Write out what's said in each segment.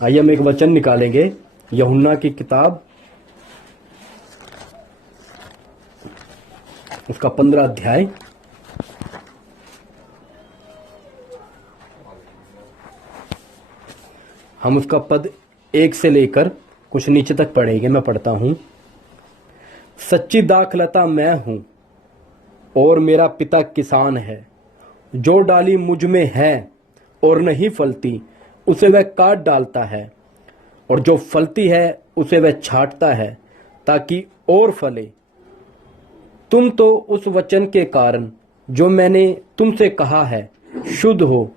आइए हम एक वचन निकालेंगे यूहन्ना की किताब, उसका 15 अध्याय। हम उसका पद 1 से लेकर कुछ नीचे तक पढ़ेंगे। मैं पढ़ता हूं। सच्ची दाखलता मैं हूं और मेरा पिता किसान है। जो डाली मुझ में है और नहीं फलती, उसे वह काट डालता है, और जो फलती है उसे वह छांटता है, ताकि और फले। तुम तो उस वचन के कारण जो मैंने तुमसे कहा है शुद्ध हो।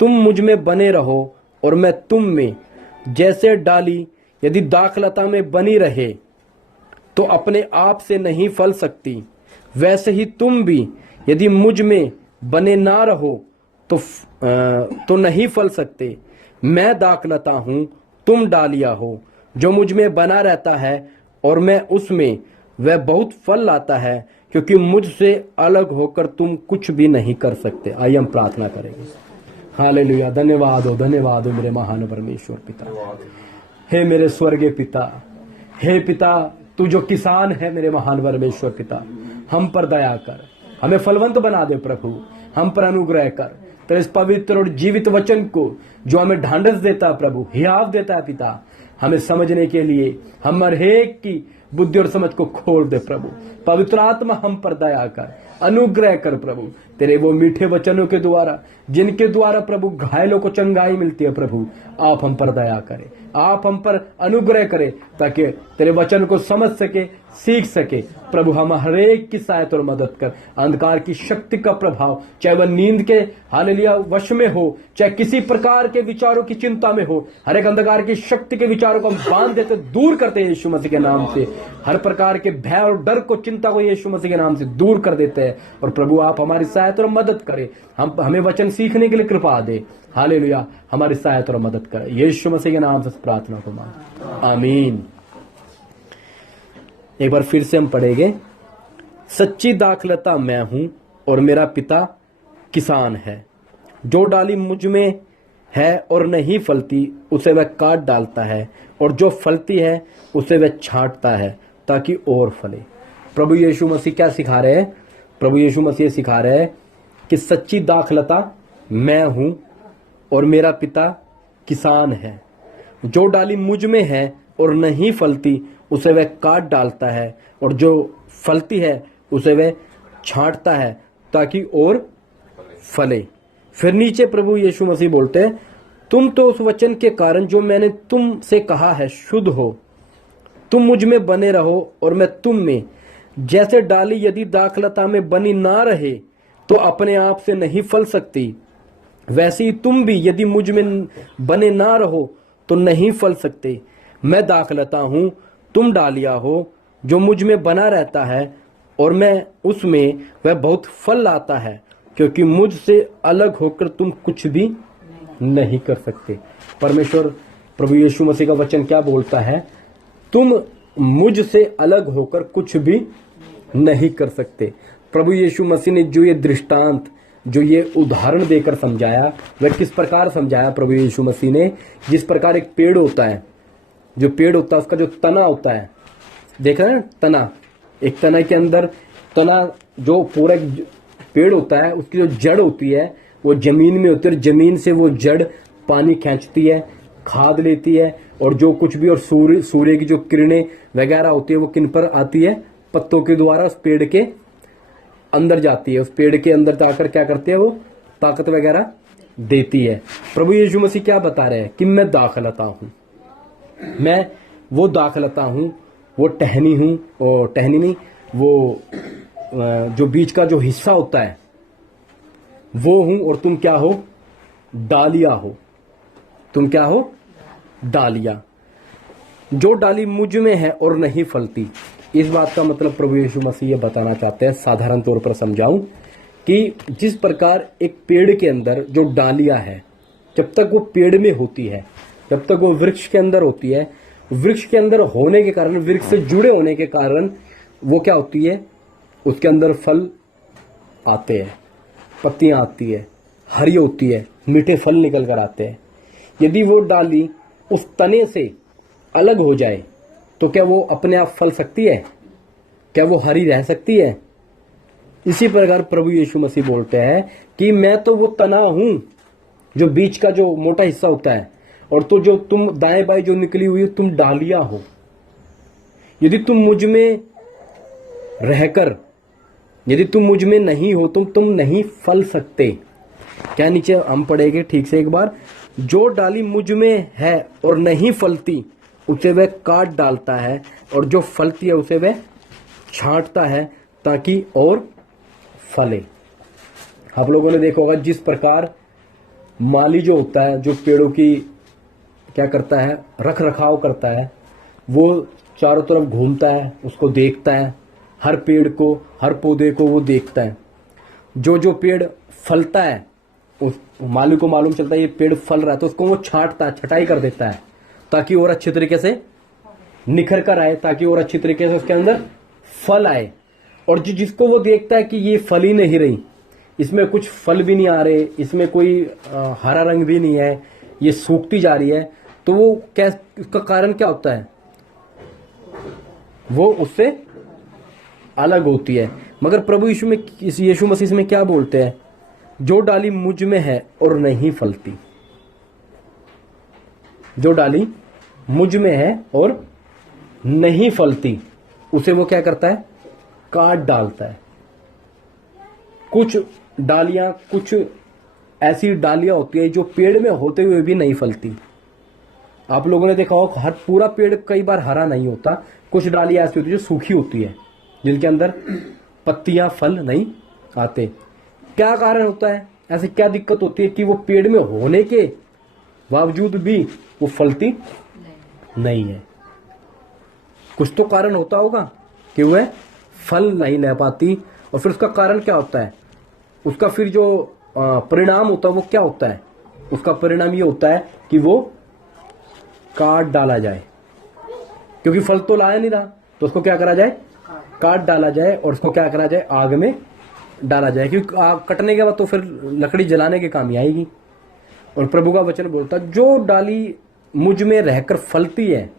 तुम मुझ में बने रहो और मैं तुम में। जैसे डाली यदि दाखलता में बनी रहे तो अपने आप से नहीं फल सकती, वैसे ही तुम भी यदि मुझ में बने ना रहो तो नहीं फल सकते। मैं दाखलता हूं, तुम डालियां हो। जो मुझ में बना रहता है और मैं उसमें, वह बहुत फल लाता है, क्योंकि मुझसे अलग होकर तुम कुछ भी नहीं कर सकते। आइए हम प्रार्थना करेंगे। हालेलुया। धन्यवाद हो मेरे महान परमेश्वर पिता। हे मेरे स्वर्गीय पिता, हे पिता, तू जो किसान है मेरे महान परमेश्वर पिता, हम पर दया कर, हमें फलवंत बना दे प्रभु। हम पर अनुग्रह कर, तेरे इस पवित्र और जीवित वचन को जो हमें ढांढस देता है प्रभु, हियाव देता है पिता, हमें समझने के लिए हम हर एक की बुद्धि और समझ को खोल दे प्रभु। पवित्र आत्मा हम पर दया कर, अनुग्रह कर प्रभु। तेरे वो मीठे वचनों के द्वारा, जिनके द्वारा प्रभु घायलों को चंगाई मिलती है प्रभु, आप हम पर दया करें, आप हम पर अनुग्रह करें, ताकि तेरे वचन को समझ सके, सीख सके प्रभु। हम हर एक की सहायता और मदद कर। अंधकार की शक्ति का प्रभाव, चाहे वह नींद के हालेलुया वश में हो, चाहे किसी प्रकार के विचारों की चिंता में हो, हर एक अंधकार की शक्ति के विचारों को हम बांध देते, दूर करते हैं यीशु मसीह के नाम से। हर प्रकार के भय और डर को, चिंता को यीशु मसीह के नाम से दूर कर देते हैं। और प्रभु आप हमारी सहायता और मदद करें, हमें वचन सीखने के लिए कृपा दे। हालेलुया, हमारी सहायता और मदद करें यीशु मसीह के नाम से प्रार्थना को मांग, आमीन। एक बार फिर से हम पढ़ेंगे। सच्ची दाखलता मैं हूं और मेरा पिता किसान है। जो डाली मुझ में है और नहीं फलती, उसे वह काट डालता है, और जो फलती है उसे वह छांटता है, ताकि और फले। प्रभु यीशु मसीह क्या सिखा रहे हैं? प्रभु यीशु मसीह सिखा रहे हैं कि सच्ची दाखलता मैं हूं और मेरा पिता किसान है। जो डाली मुझ में है और नहीं फलती, उसे वह काट डालता है, और जो फलती है उसे वह छांटता है, ताकि और फले। फिर नीचे प्रभु यीशु मसीह बोलते हैं, तुम तो उस वचन के कारण जो मैंने तुमसे कहा है शुद्ध हो। तुम मुझ में बने रहो और मैं तुम में। जैसे डाली यदि दाखलता में बनी ना रहे तो अपने आप से नहीं फल सकती, वैसे ही तुम भी यदि मुझ में बने ना रहो तो नहीं फल सकते। मैं दाखलता हूं, तुम डालियां हो। जो मुझ में बना रहता है और मैं उसमें, वह बहुत फल लाता है, क्योंकि मुझसे अलग होकर तुम कुछ भी नहीं कर सकते। परमेश्वर प्रभु यीशु मसीह का वचन क्या बोलता है? तुम मुझसे अलग होकर कुछ भी नहीं कर सकते। प्रभु यीशु मसीह ने जो ये दृष्टांत, जो ये उदाहरण देकर समझाया, वह किस प्रकार समझाया प्रभु यीशु मसीह ने? जिस प्रकार एक पेड़ होता है, जो पेड़ होता है उसका जो तना होता है, देखा है तना, एक तना के अंदर, तना जो पूरा पेड़ होता है उसकी जो जड़ होती है वो जमीन में होती है, और जमीन से वो जड़ पानी खींचती है, खाद लेती है, और जो कुछ भी, और सूर्य की जो किरणें वगैरह होती है वो किन पर आती है? पत्तों के द्वारा उस पेड़ के अंदर जाती है। उस पेड़ के अंदर जाकर क्या करती है? वो ताकत वगैरह देती है। प्रभु यीशु मसीह क्या बता रहे हैं? कि मैं दाखलता हूं, मैं वो दाखलता हूं, वो टहनी हूं, और टहनी नहीं, वो जो बीच का जो हिस्सा होता है वो हूं, और तुम क्या हो? डालिया हो। तुम क्या हो? डालिया। जो डाली मुझ में है और नहीं फलती, इस बात का मतलब प्रभु यीशु मसीह ये बताना चाहते हैं, साधारण तौर पर समझाऊं, कि जिस प्रकार एक पेड़ के अंदर जो डालियां है, जब तक वो पेड़ में होती है, जब तक वो वृक्ष के अंदर होती है, वृक्ष के अंदर होने के कारण, वृक्ष से जुड़े होने के कारण वो क्या होती है? उसके अंदर फल आते हैं, पत्तियां आती है, हरी होती है, मीठे फल निकल कर आते हैं। यदि वो डाली उस तने से अलग हो जाए तो क्या वो अपने आप फल सकती है? क्या वो हरी रह सकती है? इसी प्रकार प्रभु यीशु मसीह बोलते हैं कि मैं तो वो तना हूं, जो बीच का जो मोटा हिस्सा होता है, और तो जो तुम दाएं बाएं जो निकली हुई तुम डालियां हो। यदि तुम मुझ में रहकर, यदि तुम मुझ में नहीं हो तो तुम नहीं फल सकते। क्या नीचे हम पढ़ेंगे ठीक से एक बार, जो डाली मुझ में है और नहीं फलती उसे वह काट डालता है, और जो फलती है उसे वह छांटता है ताकि और फले। आप लोगों ने देखा होगा जिस प्रकार माली जो होता है, जो पेड़ों की क्या करता है, रख रखाव करता है, वो चारों तरफ घूमता है, उसको देखता है, हर पेड़ को, हर पौधे को वो देखता है। जो जो पेड़ फलता है उस माली को मालूम चलता है ये पेड़ फल रहा है, तो उसको वो छांटता है, छटाई कर देता है ताकि और अच्छे तरीके से निखर कर आए, ताकि और अच्छी तरीके से उसके अंदर फल आए। और जिसको वो देखता है कि ये फल ही नहीं रही, इसमें कुछ फल भी नहीं आ रहे, इसमें कोई हरा रंग भी नहीं है, ये सूखती जा रही है, तो वो क्या, उसका कारण क्या होता है? वो उससे अलग होती है। मगर प्रभु यीशु में, इस यीशु मसीह में क्या बोलते हैं? जो डाली मुझ में है और नहीं फलती, जो डाली मुझ में है और नहीं फलती उसे वो क्या करता है? काट डालता है। कुछ डालियां, कुछ ऐसी डालियां होती है जो पेड़ में होते हुए भी नहीं फलती। आप लोगों ने देखा होगा हर पूरा पेड़ कई बार हरा नहीं होता, कुछ डालियां ऐसी होती है जो सूखी होती है, जिनके अंदर पत्तियां, फल नहीं आते। क्या कारण होता है? ऐसे क्या दिक्कत होती है कि वो पेड़ में होने के बावजूद भी वो फलती नहीं है? कुछ तो कारण होता होगा कि वह फल नहीं ले पाती। और फिर उसका कारण क्या होता है? उसका फिर जो परिणाम होता है वो क्या होता है? उसका परिणाम ये होता है कि वो काट डाला जाए, क्योंकि फल तो लाया नहीं रहा, तो उसको क्या करा जाए? काट डाला जाए, और उसको क्या करा जाए? आग में डाला जाए, क्योंकि आग कटने के बाद तो फिर लकड़ी जलाने के काम ही आएगी। और प्रभु का वचन बोलता है जो डाली मुझ में रहकर फलती है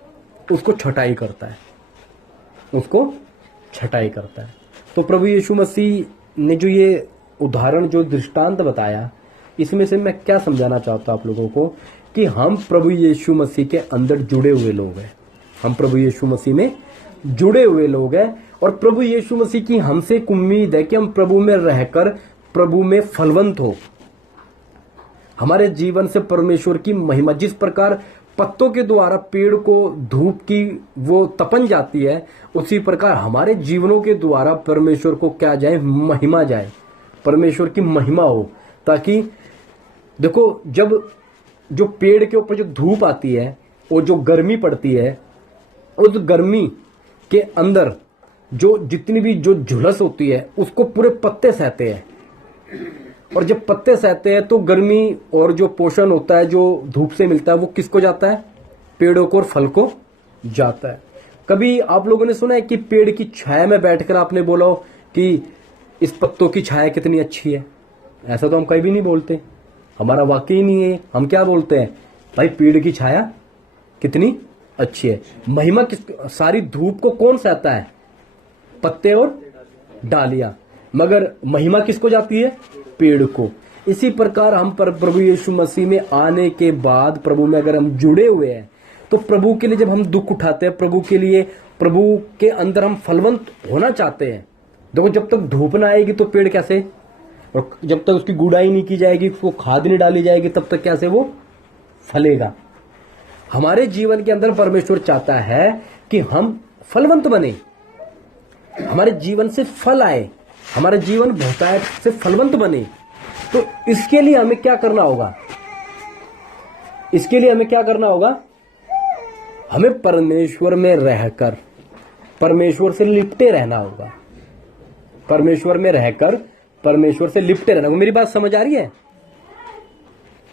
उसको छटाई करता है, उसको छटाई करता है। तो प्रभु यीशु मसीह ने जो ये उदाहरण, जो दृष्टांत बताया, इसमें से मैं क्या समझाना चाहता हूं आप लोगों को, कि हम प्रभु यीशु मसीह के अंदर जुड़े हुए लोग हैं। हम प्रभु यीशु मसीह में जुड़े हुए लोग हैं, और प्रभु यीशु मसीह की हमसे एक उम्मीद है कि हम प्रभु में रहकर प्रभु में फलवंत हो। हमारे जीवन से परमेश्वर की महिमा, जिस प्रकार पत्तों के द्वारा पेड़ को धूप की वो तपन जाती है, उसी प्रकार हमारे जीवनों के द्वारा परमेश्वर को क्या जाए? महिमा जाए, परमेश्वर की महिमा हो। ताकि देखो, जब जो पेड़ के ऊपर जो धूप आती है और जो गर्मी पड़ती है, उस गर्मी के अंदर जो जितनी भी जो झुलस होती है उसको पूरे पत्ते सहते हैं। और जब पत्ते सहते हैं तो गर्मी और जो पोषण होता है जो धूप से मिलता है वो किसको जाता है? पेड़ों को और फल को जाता है। कभी आप लोगों ने सुना है कि पेड़ की छाया में बैठकर आपने बोला हो कि इस पत्तों की छाया कितनी अच्छी है? ऐसा तो हम कहीं भी नहीं बोलते, हमारा वाक्य ही नहीं है। हम क्या बोलते हैं? भाई पेड़ की छाया कितनी अच्छी है। महिमा किस, सारी धूप को कौन सहता है? पत्ते और डालियां। मगर महिमा किसको जाती है? पेड़ को। इसी प्रकार हम पर प्रभु यीशु मसीह में आने के बाद, प्रभु में अगर हम जुड़े हुए हैं, तो प्रभु के लिए जब हम दुख उठाते हैं, प्रभु के लिए, प्रभु के अंदर हम फलवंत होना चाहते हैं। देखो, जब तक धूप ना आएगी तो पेड़ कैसे, और जब तक उसकी गुड़ाई नहीं की जाएगी, उसको खाद नहीं डाली जाएगी, तब तक कैसे वो फलेगा? हमारे जीवन के अंदर परमेश्वर चाहता है कि हम फलवंत बने, हमारे जीवन से फल आए, हमारा जीवन बहुतायत से फलवंत बने। तो इसके लिए हमें क्या करना होगा? इसके लिए हमें क्या करना होगा? हमें परमेश्वर में रहकर परमेश्वर से लिपटे रहना होगा। परमेश्वर में रहकर परमेश्वर से लिपटे रहना होगा। मेरी बात समझ आ रही है?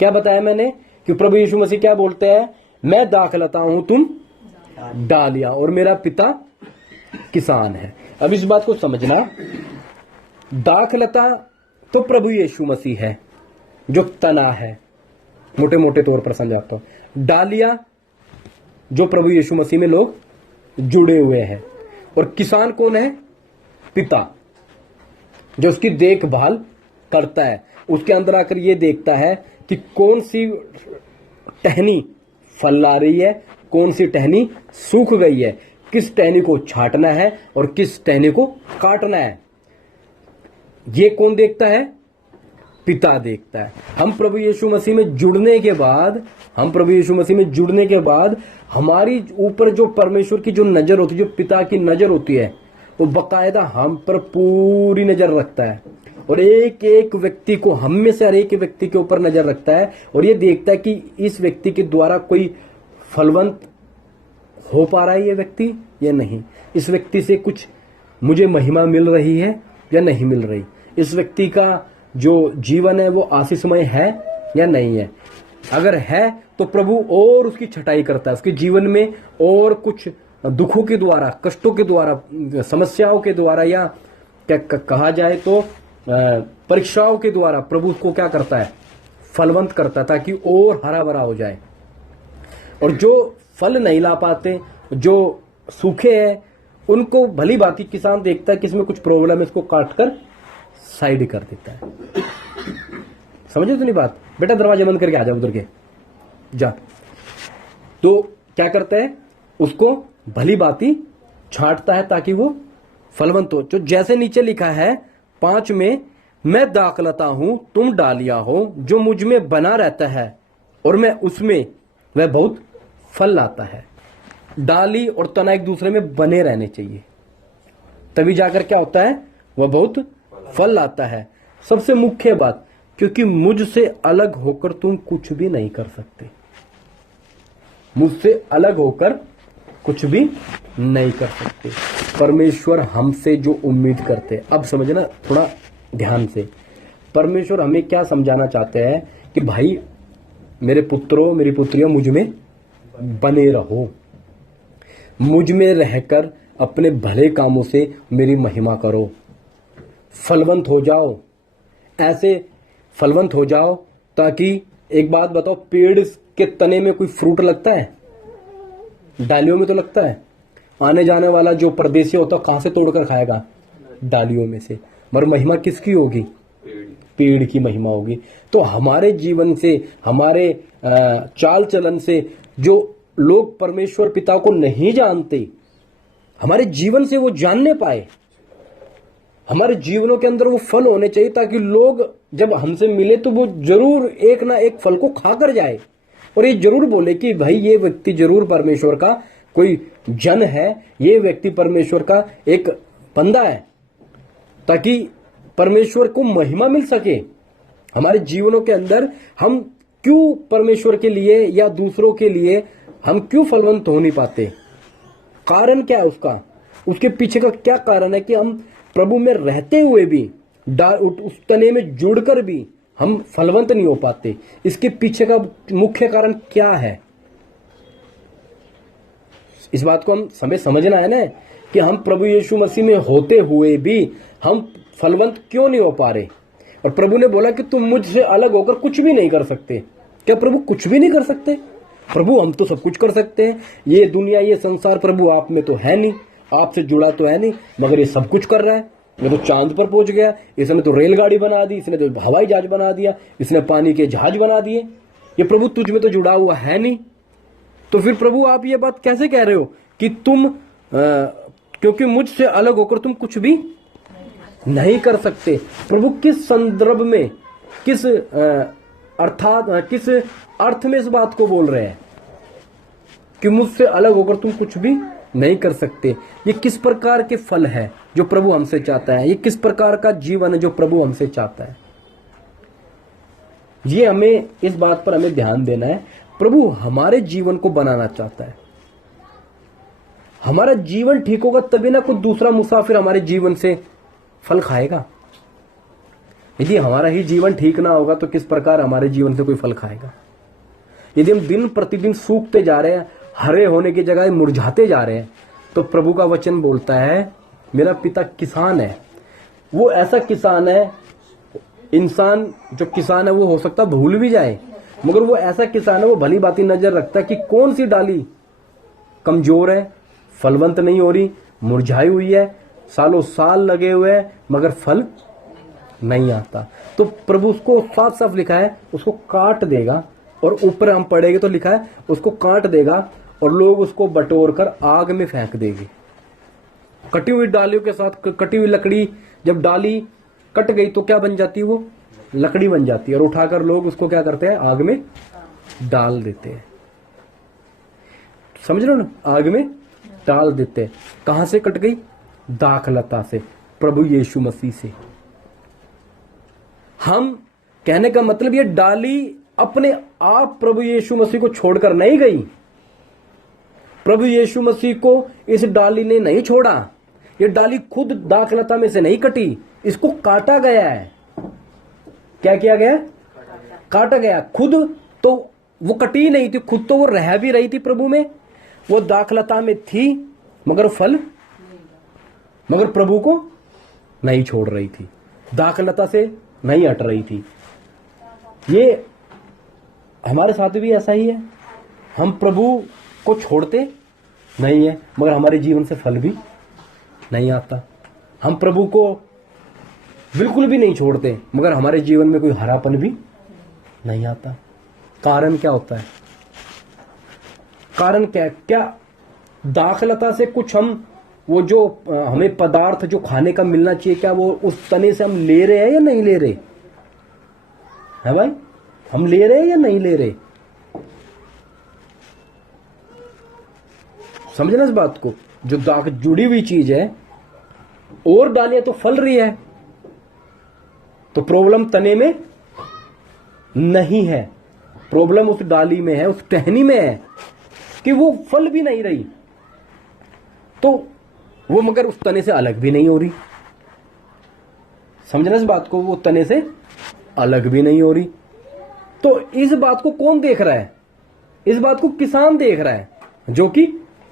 क्या बताया मैंने कि प्रभु यीशु मसीह क्या बोलते हैं? मैं दाखलता हूं, तुम डालियां, और मेरा पिता किसान है। अब इस बात को समझना, दाखलता तो प्रभु यीशु मसीह है जो तना है, मोटे मोटे तौर पर समझाता हूं। डालियां जो प्रभु यीशु मसीह में लोग जुड़े हुए हैं। और किसान कौन है? पिता, जो उसकी देखभाल करता है, उसके अंदर आकर ये देखता है कि कौन सी टहनी फल ला रही है, कौन सी टहनी सूख गई है, किस टहनी को छांटना है और किस टहनी को काटना है। ये कौन देखता है? पिता देखता है। हम प्रभु यीशु मसीह में जुड़ने के बाद हमारी ऊपर जो परमेश्वर की जो नजर होती है, जो पिता की नजर होती है, वो बकायदा हम पर पूरी नजर रखता है और एक एक व्यक्ति को, हम में से हर एक व्यक्ति के ऊपर नजर रखता है और ये देखता है कि इस व्यक्ति के द्वारा कोई फलवंत हो पा रहा है ये व्यक्ति या नहीं, इस व्यक्ति से कुछ मुझे महिमा मिल रही है या नहीं मिल रही, इस व्यक्ति का जो जीवन है वो आशीषमय है या नहीं है। अगर है तो प्रभु और उसकी छटाई करता है, उसके जीवन में और कुछ दुखों के द्वारा, कष्टों के द्वारा, समस्याओं के द्वारा, या क्या कहा जाए तो परीक्षाओं के द्वारा प्रभु उसको क्या करता है? फलवंत करता है, ताकि और हरा भरा हो जाए। और जो फल नहीं ला पाते, जो सूखे हैं, उनको भली भांति किसान देखता है कि इसमें कुछ प्रॉब्लम है, इसको काट कर साइड कर देता है। समझे तो नहीं बात? बेटा दरवाजा बंद करके आ जा, उधर के जा। तो क्या करता है? उसको भली भांति छांटता है ताकि वो फलवंत हो। जो जैसे नीचे लिखा है 5 में, मैं दाखलता हूं, तुम डालिया हो, जो मुझ में बना रहता है और मैं उसमें, वह बहुत फल लाता है। डाली और तना एक दूसरे में बने रहने चाहिए, तभी जाकर क्या होता है? वह बहुत फल लाता है। सबसे मुख्य बात, क्योंकि मुझसे अलग होकर तुम कुछ भी नहीं कर सकते। मुझसे अलग होकर कुछ भी नहीं कर सकते। परमेश्वर हमसे जो उम्मीद करते, अब समझना थोड़ा ध्यान से, परमेश्वर हमें क्या समझाना चाहते हैं कि भाई मेरे पुत्रों, मेरी पुत्रियों, मुझ में बने रहो, मुझ में रहकर अपने भले कामों से मेरी महिमा करो, फलवंत हो जाओ। ऐसे फलवंत हो जाओ ताकि, एक बात बताओ, पेड़ के तने में कोई फ्रूट लगता है? डालियों में तो लगता है। आने जाने वाला जो परदेसी होता है कहां से तोड़कर खाएगा? डालियों में से। मगर महिमा किसकी होगी? पेड़ की महिमा होगी। तो हमारे जीवन से, हमारे चाल चलन से जो लोग परमेश्वर पिता को नहीं जानते, हमारे जीवन से वो जानने पाए। हमारे जीवनों के अंदर वो फल होने चाहिए ताकि लोग जब हमसे मिले तो वो जरूर एक ना एक फल को खाकर जाए और ये जरूर बोले कि भाई ये व्यक्ति जरूर परमेश्वर का कोई जन है, ये व्यक्ति परमेश्वर का एक बंदा है, ताकि परमेश्वर को महिमा मिल सके। हमारे जीवनों के अंदर हम क्यों परमेश्वर के लिए या दूसरों के लिए हम क्यों फलवंत हो नहीं पाते? कारण क्या है उसका? उसके पीछे का क्या कारण है कि हम प्रभु में रहते हुए भी, उस तने में जुड़कर भी हम फलवंत नहीं हो पाते? इसके पीछे का मुख्य कारण क्या है? इस बात को हम हमें समझना है ना कि हम प्रभु यीशु मसीह में होते हुए भी हम फलवंत क्यों नहीं हो पा रहे। और प्रभु ने बोला कि तुम मुझसे अलग होकर कुछ भी नहीं कर सकते। क्या प्रभु कुछ भी नहीं कर सकते? प्रभु हम तो सब कुछ कर सकते हैं। ये दुनिया, ये संसार प्रभु आप में तो है नहीं, आपसे जुड़ा तो है नहीं, मगर ये सब कुछ कर रहा है। ये तो चांद पर पहुंच गया, इसने तो रेलगाड़ी बना दी, इसने तो हवाई जहाज बना दिया, इसने पानी के जहाज बना दिए। ये प्रभु तुझ में तो जुड़ा हुआ है नहीं। तो फिर प्रभु आप ये बात कैसे कह रहे हो कि तुम क्योंकि मुझसे अलग होकर तुम कुछ भी नहीं कर सकते? प्रभु किस संदर्भ में, किस अर्थात किस अर्थ में इस बात को बोल रहे हैं कि मुझसे अलग होकर तुम कुछ भी नहीं कर सकते? ये किस प्रकार के फल है जो प्रभु हमसे चाहता है? ये किस प्रकार का जीवन है जो प्रभु हमसे चाहता है? ये हमें इस बात पर हमें ध्यान देना है। प्रभु हमारे जीवन को बनाना चाहता है। हमारा जीवन ठीक होगा तभी ना कोई दूसरा मुसाफिर हमारे जीवन से फल खाएगा। यदि हमारा ही जीवन ठीक ना होगा तो किस प्रकार हमारे जीवन से कोई फल खाएगा? यदि हम दिन प्रतिदिन सूखते जा रहे हैं, हरे होने की जगह मुरझाते जा रहे हैं, तो प्रभु का वचन बोलता है मेरा पिता किसान है। वो ऐसा किसान है, इंसान जो किसान है वो हो सकता भूल भी जाए, मगर वो ऐसा किसान है, वो भली बाती नजर रखता है कि कौन सी डाली कमजोर है, फलवंत नहीं हो रही, मुरझाई हुई है, सालों साल लगे हुए हैं मगर फल नहीं आता, तो प्रभु उसको साफ साफ लिखा है उसको काट देगा। और ऊपर हम पढ़ेंगे तो लिखा है उसको काट देगा और लोग उसको बटोर कर आग में फेंक देंगे। कटी हुई डालियों के साथ कटी हुई लकड़ी, जब डाली कट गई तो क्या बन जाती है, वो लकड़ी बन जाती है और उठाकर लोग उसको क्या करते हैं, आग में डाल देते हैं। समझ रहे हो ना, आग में डाल देते हैं। कहां से कट गई, दाखलता से, प्रभु यीशु मसीह से। हम कहने का मतलब ये डाली अपने आप प्रभु यीशु मसीह को छोड़कर नहीं गई, प्रभु यीशु मसीह को इस डाली ने नहीं छोड़ा। ये डाली खुद दाखलता में से नहीं कटी, इसको काटा गया है। क्या किया गया, काटा गया। खुद तो वो कटी नहीं थी, खुद तो वो रह भी रही थी प्रभु में, वो दाखलता में थी मगर प्रभु को नहीं छोड़ रही थी, दाखलता से नहीं हट रही थी। ये हमारे साथ भी ऐसा ही है, हम प्रभु को छोड़ते नहीं है मगर हमारे जीवन से फल भी नहीं आता। हम प्रभु को बिल्कुल भी नहीं छोड़ते मगर हमारे जीवन में कोई हरापन भी नहीं आता। कारण क्या होता है, कारण क्या दाखलता से कुछ हम वो जो हमें पदार्थ जो खाने का मिलना चाहिए, क्या वो उस तने से हम ले रहे हैं या नहीं ले रहे है भाई, हम ले रहे हैं या नहीं ले रहे, समझना इस बात को। जो दाख जुड़ी हुई चीज है और डालियां तो फल रही है, तो प्रॉब्लम तने में नहीं है, प्रॉब्लम उस डाली में है, उस टहनी में है कि वो फल भी नहीं रही, तो वो मगर उस तने से अलग भी नहीं हो रही। समझना इस बात को, वो तने से अलग भी नहीं हो रही। तो इस बात को कौन देख रहा है, इस बात को किसान देख रहा है जो कि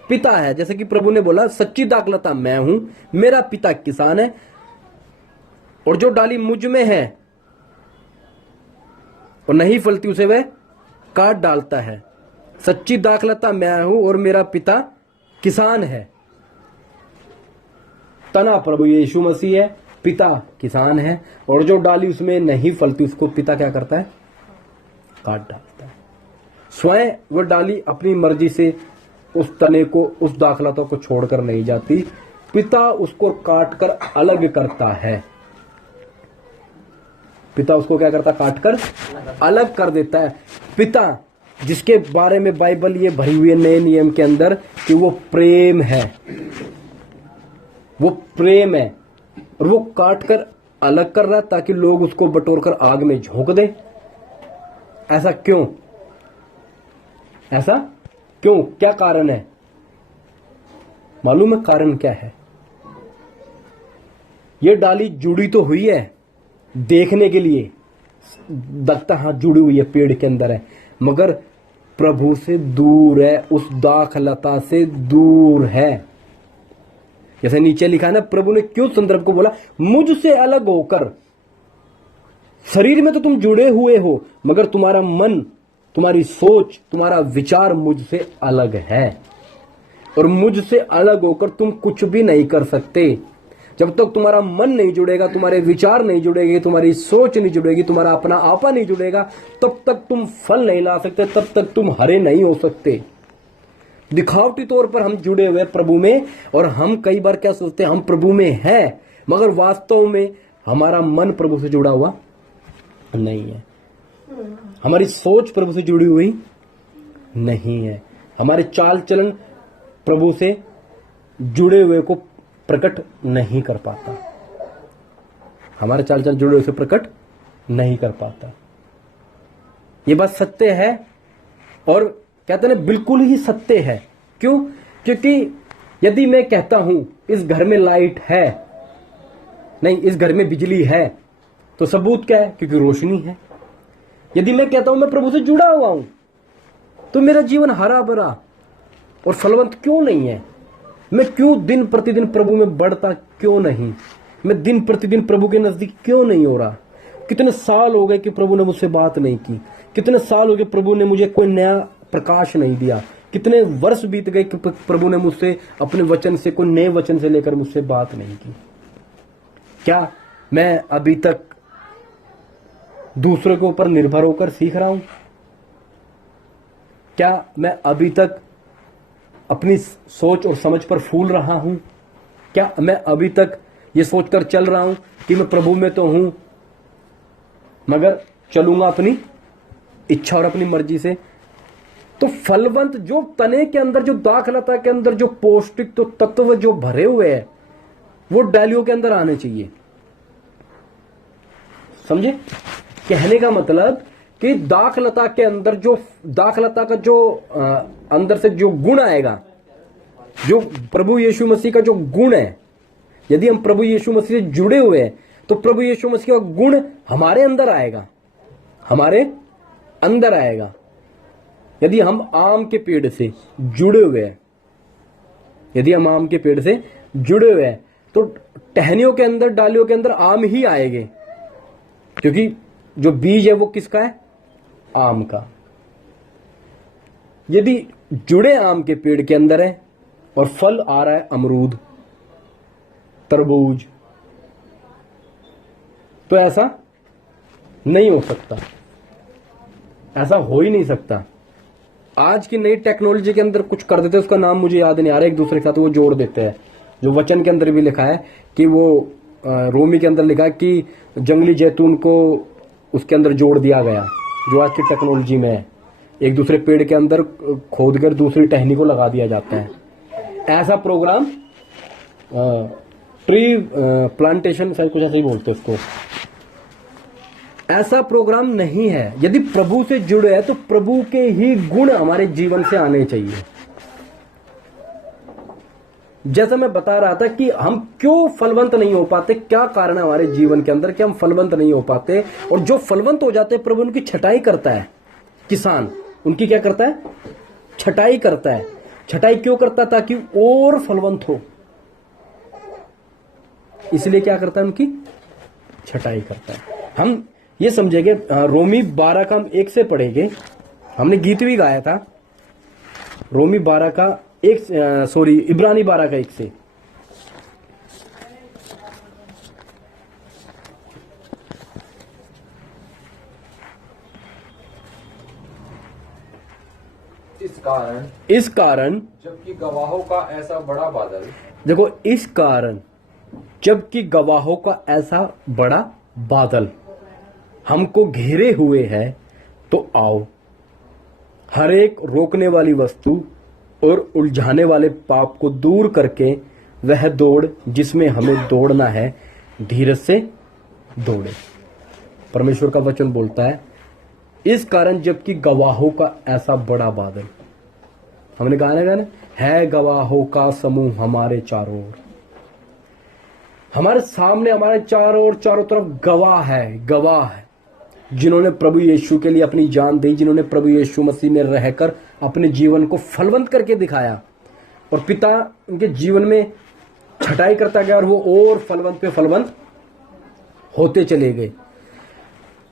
पिता है। जैसे कि प्रभु ने बोला सच्ची दाखलता मैं हूं, मेरा पिता किसान है, और जो डाली मुझ में है और नहीं फलती उसे वह काट डालता है। सच्ची दाखलता मैं हूं और मेरा पिता किसान है। तना प्रभु यीशु मसीह है, पिता किसान है, और जो डाली उसमें नहीं फलती उसको पिता क्या करता है, काट डालता है। स्वयं वह डाली अपनी मर्जी से उस तने को, उस दाखलता को छोड़कर नहीं जाती, पिता उसको काटकर अलग करता है। पिता उसको क्या करता है, काटकर अलग कर देता है। पिता जिसके बारे में बाइबल ये भरी हुई है नए नियम के अंदर कि वो प्रेम है, वो प्रेम है, और वो काटकर अलग कर रहा है ताकि लोग उसको बटोरकर आग में झोंक दे। ऐसा क्यों, ऐसा क्यों, क्या कारण है, मालूम है कारण क्या है? ये डाली जुड़ी तो हुई है देखने के लिए, दत्ता हाथ जुड़ी हुई है, पेड़ के अंदर है, मगर प्रभु से दूर है, उस दाखलता से दूर है। जैसे नीचे लिखा है ना, प्रभु ने क्यों संदर्भ को बोला, मुझसे अलग होकर। शरीर में तो तुम जुड़े हुए हो मगर तुम्हारा मन, तुम्हारी सोच, तुम्हारा विचार मुझसे अलग है, और मुझसे अलग होकर तुम कुछ भी नहीं कर सकते। जब तक तुम्हारा मन नहीं जुड़ेगा, तुम्हारे विचार नहीं जुड़ेंगे, तुम्हारी सोच नहीं जुड़ेगी, तुम्हारा अपना आपा नहीं जुड़ेगा, तब तक तुम फल नहीं ला सकते, तब तक तुम हरे नहीं हो सकते। दिखावटी तौर पर हम जुड़े हुए प्रभु में, और हम कई बार क्या सोचते हैं, हम प्रभु में हैं, मगर वास्तव में हमारा मन प्रभु से जुड़ा हुआ नहीं है, हमारी सोच प्रभु से जुड़ी हुई नहीं है, हमारे चाल चलन प्रभु से जुड़े हुए को प्रकट नहीं कर पाता, हमारे चाल चलन जुड़े हुए से प्रकट नहीं कर पाता। ये बात सत्य है, और कहते हैं बिल्कुल ही सत्य है। क्यों? क्योंकि यदि मैं कहता हूं इस घर में लाइट है, नहीं इस घर में बिजली है, तो सबूत क्या है? क्योंकि रोशनी है। यदि मैं कहता हूं मैं प्रभु से जुड़ा हुआ हूं, तो मेरा जीवन हरा भरा और फलवंत क्यों नहीं है? मैं क्यों दिन प्रतिदिन प्रभु में बढ़ता क्यों नहीं? मैं दिन प्रतिदिन प्रभु के नजदीक क्यों नहीं हो रहा? कितने साल हो गए कि प्रभु ने मुझसे बात नहीं की, कितने साल हो गए प्रभु ने मुझे कोई नया प्रकाश नहीं दिया, कितने वर्ष बीत गए कि प्रभु ने मुझसे अपने वचन से, कोई नए वचन से लेकर मुझसे बात नहीं की। क्या मैं अभी तक दूसरों के ऊपर निर्भर होकर सीख रहा हूं? क्या मैं अभी तक अपनी सोच और समझ पर फूल रहा हूं? क्या मैं अभी तक ये सोचकर चल रहा हूं कि मैं प्रभु में तो हूं, मगर चलूंगा अपनी इच्छा और अपनी मर्जी से? तो फलवंत, जो तने के अंदर, जो दाखलता के अंदर जो पौष्टिक तो तत्व जो भरे हुए हैं, वो डालियों के अंदर आने चाहिए। समझे? कहने का मतलब कि दाखलता के अंदर जो, दाखलता का जो अंदर से जो गुण आएगा, जो प्रभु यीशु मसीह का जो गुण है, यदि हम प्रभु यीशु मसीह से जुड़े हुए हैं तो प्रभु यीशु मसीह का गुण हमारे अंदर आएगा, हमारे अंदर आएगा। यदि हम आम के पेड़ से जुड़े हुए हैं, यदि हम आम के पेड़ से जुड़े हुए हैं तो टहनियों के अंदर, डालियों के अंदर आम ही आएंगे, क्योंकि जो बीज है वो किसका है? आम का। यदि जुड़े आम के पेड़ के अंदर है और फल आ रहा है अमरूद, तरबूज, तो ऐसा नहीं हो सकता, ऐसा हो ही नहीं सकता। आज की नई टेक्नोलॉजी के अंदर कुछ कर देते हैं, उसका नाम मुझे याद नहीं आ रहा, एक दूसरे के साथ वो जोड़ देते हैं। जो वचन के अंदर भी लिखा है कि वो रोमी के अंदर लिखा है कि जंगली जैतून को उसके अंदर जोड़ दिया गया, जो आज की टेक्नोलॉजी में है। एक दूसरे पेड़ के अंदर खोद कर दूसरी टहनी को लगा दिया जाता है। ऐसा प्रोग्राम ट्री प्लांटेशन, शायद कुछ ऐसा ही बोलते हैं उसको, ऐसा प्रोग्राम नहीं है। यदि प्रभु से जुड़े हैं तो प्रभु के ही गुण हमारे जीवन से आने चाहिए। जैसा मैं बता रहा था कि हम क्यों फलवंत नहीं हो पाते, क्या कारण है हमारे जीवन के अंदर कि हम फलवंत नहीं हो पाते, और जो फलवंत हो जाते हैं प्रभु उनकी छटाई करता है। किसान उनकी क्या करता है? छटाई करता है। छटाई क्यों करता है? ताकि और फलवंत हो, इसलिए क्या करता है? उनकी छटाई करता है। हम ये समझेंगे, रोमी 12 का हम 1 से पढ़ेंगे, हमने गीत भी गाया था। रोमी 12 का 1, सॉरी इब्रानी 12 का 1 से। इस कारण जबकि गवाहों का ऐसा बड़ा बादल, देखो, इस कारण जबकि गवाहों का ऐसा बड़ा बादल हमको घेरे हुए है, तो आओ हर एक रोकने वाली वस्तु और उलझाने वाले पाप को दूर करके वह दौड़ जिसमें हमें दौड़ना है, धीरज से दौड़े। परमेश्वर का वचन बोलता है, इस कारण जबकि गवाहों का ऐसा बड़ा बादल, हमने कहा ना है, गवाहों का समूह हमारे चारों ओर, हमारे सामने, हमारे चारों ओर, चारों तरफ गवाह है, गवाह है, जिन्होंने प्रभु यीशु के लिए अपनी जान दी, जिन्होंने प्रभु यीशु मसीह में रहकर अपने जीवन को फलवंत करके दिखाया, और पिता उनके जीवन में छटाई करता गया और वो और फलवंत पे फलवंत होते चले गए।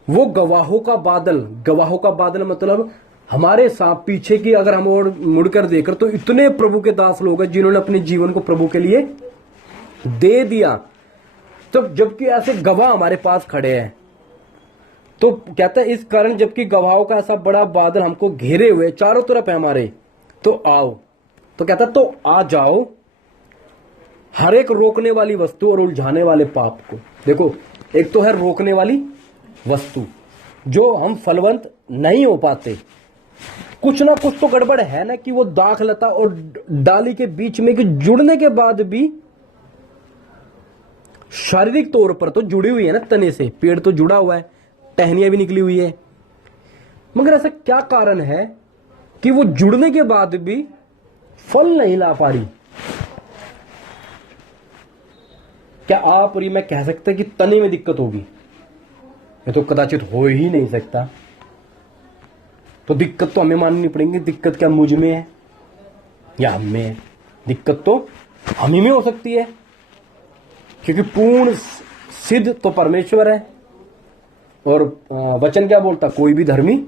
वो गवाहों का बादल, गवाहों का बादल मतलब हमारे साथ पीछे की अगर हम और मुड़कर देखकर, तो इतने प्रभु के दास लोग हैं जिन्होंने अपने जीवन को प्रभु के लिए दे दिया। तो जबकि ऐसे गवाह हमारे पास खड़े हैं, तो कहता है इस कारण जबकि गवाहों का ऐसा बड़ा बादल हमको घेरे हुए चारों तरफ है हमारे, तो आओ, तो कहता तो आ जाओ हर एक रोकने वाली वस्तु और उलझाने वाले पाप को। देखो, एक तो है रोकने वाली वस्तु, जो हम फलवंत नहीं हो पाते, कुछ ना कुछ तो गड़बड़ है ना, कि वो दाखलता और डाली के बीच में कि जुड़ने के बाद भी शारीरिक तौर पर तो जुड़ी हुई है ना, तने से पेड़ तो जुड़ा हुआ है, टहनियां भी निकली हुई है, मगर ऐसा क्या कारण है कि वो जुड़ने के बाद भी फल नहीं ला पा रही? क्या आप और ये मैं कह सकते कि तने में दिक्कत होगी? ये तो कदाचित हो ही नहीं सकता। तो दिक्कत तो हमें माननी पड़ेगी। दिक्कत क्या मुझ में है या हम में है? दिक्कत तो हम ही में हो सकती है, क्योंकि पूर्ण सिद्ध तो परमेश्वर है, और वचन क्या बोलता? कोई भी धर्मी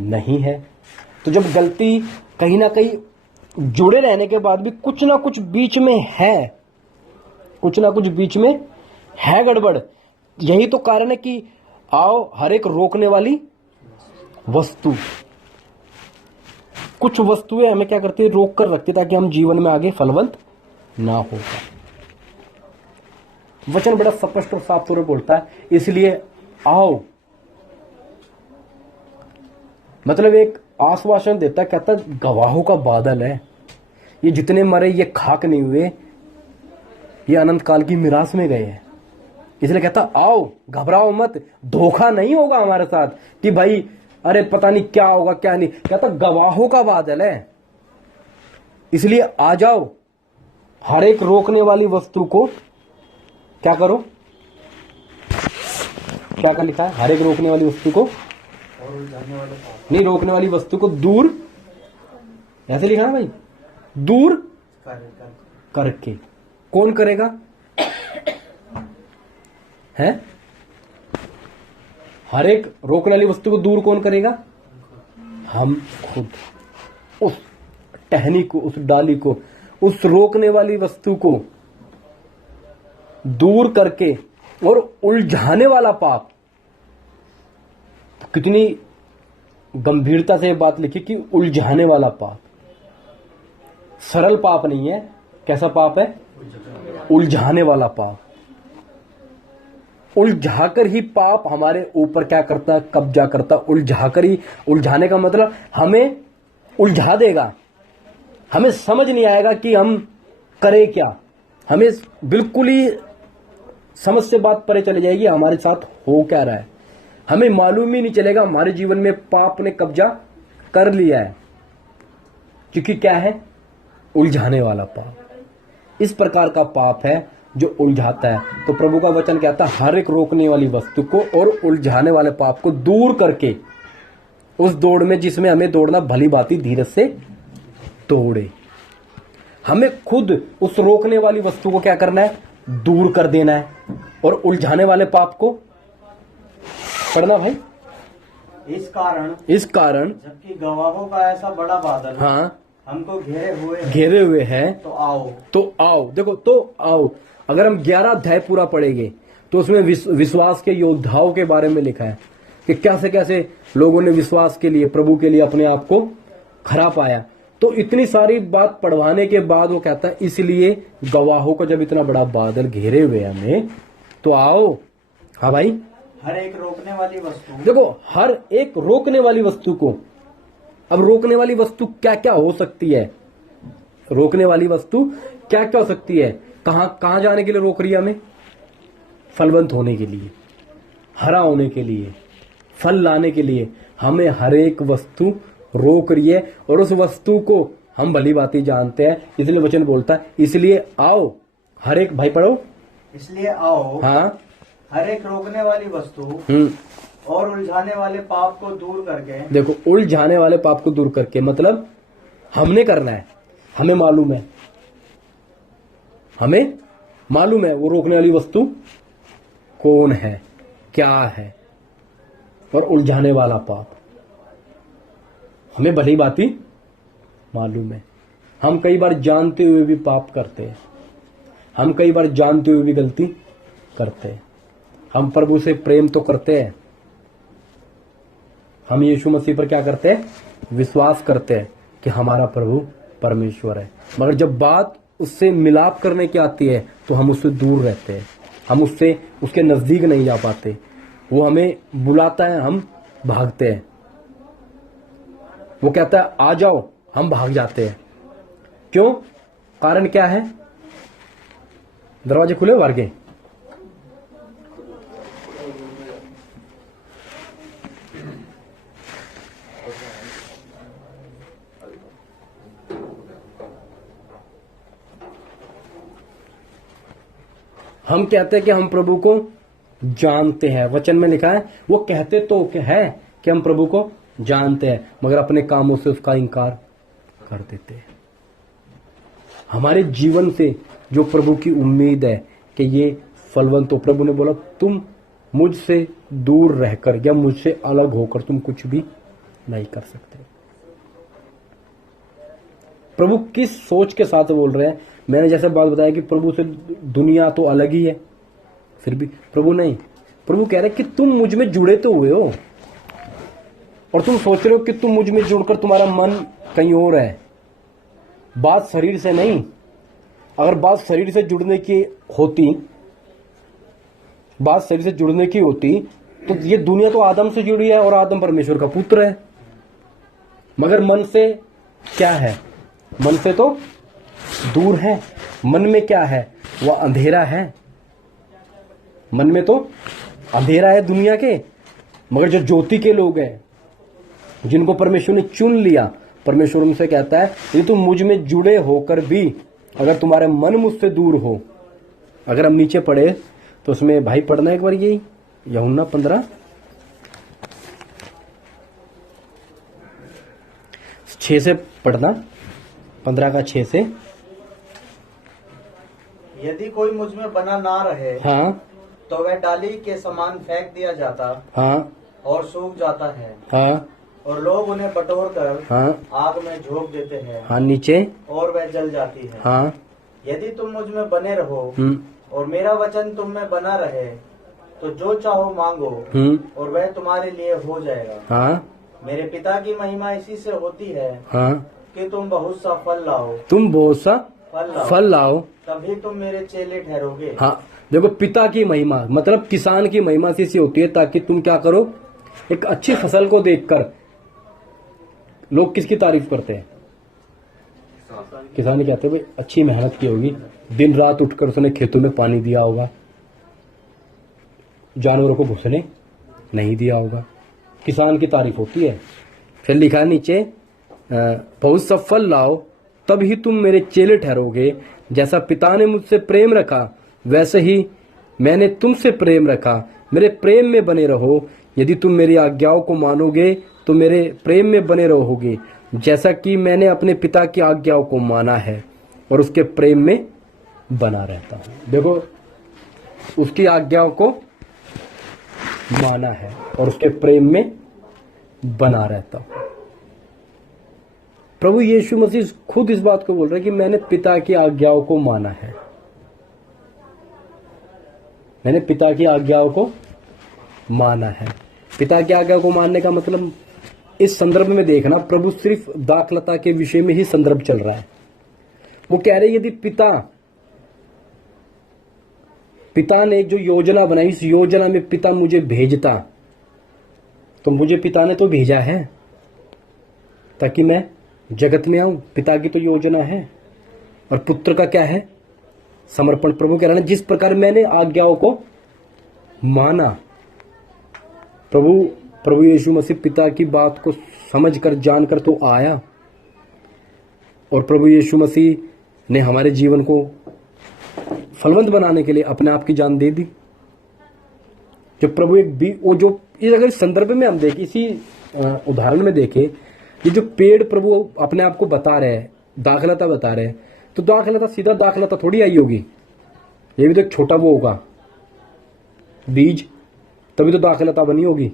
नहीं है। तो जब गलती कहीं ना कहीं जुड़े रहने के बाद भी कुछ ना कुछ बीच में है, कुछ ना कुछ बीच में है गड़बड़। यही तो कारण है कि आओ हर एक रोकने वाली वस्तु, कुछ वस्तुएं हमें क्या करती है, रोक कर रखती है ताकि हम जीवन में आगे फलवंत ना हो पाए। वचन बड़ा स्पष्ट और साफ तौर पर बोलता है, इसलिए आओ, मतलब एक आश्वासन देता है, कहता है गवाहों का बादल है, ये जितने मरे ये खाक नहीं हुए, ये अनंत काल की मिरास में गए हैं। इसलिए कहता आओ, घबराओ मत, धोखा नहीं होगा हमारे साथ कि भाई अरे पता नहीं क्या होगा क्या नहीं। कहता गवाहों का बादल है, इसलिए आ जाओ, हर एक रोकने वाली वस्तु को क्या करो, क्या क्या लिखा है, हर एक रोकने वाली वस्तु को, नहीं रोकने वाली वस्तु को दूर, ऐसे लिखा ना भाई, दूर करके। कौन करेगा है, हर एक रोकने वाली वस्तु को दूर कौन करेगा, हम खुद। उस टहनी को, उस डाली को, उस रोकने वाली वस्तु को दूर करके, और उलझाने वाला पाप, कितनी गंभीरता से बात लिखी कि उलझाने वाला पाप, सरल पाप नहीं है। कैसा पाप है, उलझाने वाला पाप। उलझाकर ही पाप हमारे ऊपर क्या करता है, कब्जा करता। उलझाकर ही, उलझाने का मतलब हमें उलझा देगा, हमें समझ नहीं आएगा कि हम करें क्या, हमें बिल्कुल ही समझ से बात परे चली जाएगी हमारे साथ हो क्या रहा है, हमें मालूम ही नहीं चलेगा हमारे जीवन में पाप ने कब्जा कर लिया है। क्योंकि क्या है, उलझाने वाला पाप। इस प्रकार का पाप है जो उलझाता है। तो प्रभु का वचन कहता है हर एक रोकने वाली वस्तु को और उलझाने वाले पाप को दूर करके उस दौड़ में जिसमें हमें दौड़ना भली भांति धीरज से दौड़े। हमें खुद उस रोकने वाली वस्तु को क्या करना है, दूर कर देना है, और उलझाने वाले पाप को पढ़ना भाई। इस कारण जबकि गवाहों का ऐसा बड़ा बादल हाँ हमको घेरे हुए हैं, तो आओ देखो, तो आओ। अगर हम 11 अध्याय पूरा पढ़ेंगे तो उसमें विश्वास के योद्धाओं के बारे में लिखा है कि कैसे कैसे लोगों ने विश्वास के लिए, प्रभु के लिए अपने आप को खरा पाया। तो इतनी सारी बात पढ़वाने के बाद वो कहता है इसलिए गवाहों को जब इतना बड़ा बादल घेरे हुए हमें, तो आओ। हाँ भाई, हर एक रोकने वाली वस्तु, देखो हर एक रोकने वाली वस्तु को। अब रोकने वाली वस्तु क्या क्या हो सकती है, रोकने वाली वस्तु क्या क्या हो सकती है, कहां जाने के लिए रोक रही है हमें, फलवंत होने के लिए, हरा होने के लिए, फल लाने के लिए हमें हर एक वस्तु रोक रही है। और उस वस्तु को हम भली भांति जानते हैं, इसलिए वचन बोलता है इसलिए आओ, हर एक, भाई पढ़ो, इसलिए आओ, हाँ, हर एक रोकने वाली वस्तु और उलझाने वाले पाप को दूर करके। देखो, उलझाने वाले पाप को दूर करके मतलब हमने करना है, हमें मालूम है, हमें मालूम है वो रोकने वाली वस्तु कौन है, क्या है। और उलझाने वाला पाप हमें भली भांति मालूम है। हम कई बार जानते हुए भी पाप करते हैं, हम कई बार जानते हुए भी गलती करते हैं। हम प्रभु से प्रेम तो करते हैं, हम यीशु मसीह पर क्या करते हैं, विश्वास करते हैं कि हमारा प्रभु परमेश्वर है, मगर जब बात उससे मिलाप करने की आती है तो हम उससे दूर रहते हैं, हम उससे उसके नजदीक नहीं जा पाते। वो हमें बुलाता है, हम भागते हैं। वो कहता है आ जाओ, हम भाग जाते हैं। क्यों, कारण क्या है, दरवाजे खुले बाहर के, हम कहते हैं कि हम प्रभु को जानते हैं। वचन में लिखा है, वो कहते तो है कि हम प्रभु को जानते हैं, मगर अपने कामों से उसका इनकार कर देते हैं। हमारे जीवन से जो प्रभु की उम्मीद है कि ये फलवंत, तो प्रभु ने बोला तुम मुझसे दूर रहकर या मुझसे अलग होकर तुम कुछ भी नहीं कर सकते। प्रभु किस सोच के साथ बोल रहे हैं। मैंने जैसे बात बताया कि प्रभु से दुनिया तो अलग ही है, फिर भी प्रभु नहीं, प्रभु कह रहे हैं कि तुम मुझ में जुड़े तो हुए हो और तुम सोच रहे हो कि तुम मुझ में जुड़कर तुम्हारा मन कहीं और है। बात शरीर से नहीं, अगर बात शरीर से जुड़ने की होती, बात शरीर से जुड़ने की होती तो ये दुनिया तो आदम से जुड़ी है और आदम परमेश्वर का पुत्र है। मगर मन से क्या है, मन से तो दूर है। मन में क्या है, वह अंधेरा है। मन में तो अंधेरा है दुनिया के। मगर जो ज्योति के लोग हैं, जिनको परमेश्वर ने चुन लिया, परमेश्वर उनसे कहता है यदि तुम मुझ में जुड़े होकर भी अगर तुम्हारे मन मुझसे दूर हो। अगर हम नीचे पढ़े तो उसमें भाई पढ़ना एक बार यही यूहन्ना 15:6 से पढ़ना, 15 का 6 से। यदि कोई मुझ में बना ना रहे हाँ तो वह डाली के समान फेंक दिया जाता हाँ और सूख जाता है हाँ और लोग उन्हें बटोर कर हाँ आग में झोंक देते हैं हाँ नीचे और वह जल जाती है। हाँ यदि तुम मुझ में बने रहो और मेरा वचन तुम में बना रहे तो जो चाहो मांगो और वह तुम्हारे लिए हो जाएगा। हाँ मेरे पिता की महिमा इसी से होती है हाँ कि तुम बहुत सा फल लाओ, तुम बहुत सा फल लाओ, तभी तुम मेरे चेले ठहरोगे। हाँ देखो, पिता की महिमा मतलब किसान की महिमा से होती है ताकि तुम क्या करो, एक अच्छी फसल को देखकर लोग किसकी तारीफ करते हैं, किसान ही कहते हैं भाई अच्छी मेहनत की होगी, दिन रात उठकर उसने खेतों में पानी दिया होगा, जानवरों को घुसने नहीं दिया होगा, किसान की तारीफ होती है। फिर लिखा है नीचे बहुत सा फल लाओ तब ही तुम मेरे चेले ठहरोगे, जैसा पिता ने मुझसे प्रेम रखा वैसे ही मैंने तुमसे प्रेम रखा, मेरे प्रेम में बने रहो। यदि तुम मेरी आज्ञाओं को मानोगे तो मेरे प्रेम में बने रहोगे, जैसा कि मैंने अपने पिता की आज्ञाओं को माना है और उसके प्रेम में बना रहता हूं। देखो, उसकी आज्ञाओं को माना है और उसके प्रेम में बना रहता हूं। प्रभु यीशु मसीह खुद इस बात को बोल रहे हैं कि मैंने पिता की आज्ञाओं को माना है, मैंने पिता की आज्ञाओं को माना है। पिता की आज्ञा को मानने का मतलब इस संदर्भ में देखना, प्रभु सिर्फ दाखलता के विषय में ही संदर्भ चल रहा है। वो कह रहे यदि पिता ने एक जो योजना बनाई, इस योजना में पिता मुझे भेजता तो मुझे पिता ने तो भेजा है ताकि मैं जगत में आऊं। पिता की तो योजना है और पुत्र का क्या है, समर्पण। प्रभु कह रहे हैं जिस प्रकार मैंने आज्ञाओं को माना, प्रभु यीशु मसीह पिता की बात को समझकर जानकर तो आया और प्रभु यीशु मसीह ने हमारे जीवन को फलवंत बनाने के लिए अपने आप की जान दे दी। जो प्रभु वो जो अगर इस संदर्भ में हम देखें, इसी उदाहरण में देखें, ये जो पेड़ प्रभु अपने आप को बता रहे हैं, दाखलता बता रहे हैं, तो दाखलता सीधा दाखलता थोड़ी आई होगी, ये भी तो एक छोटा वो होगा बीज, तभी तो दाखलता बनी होगी,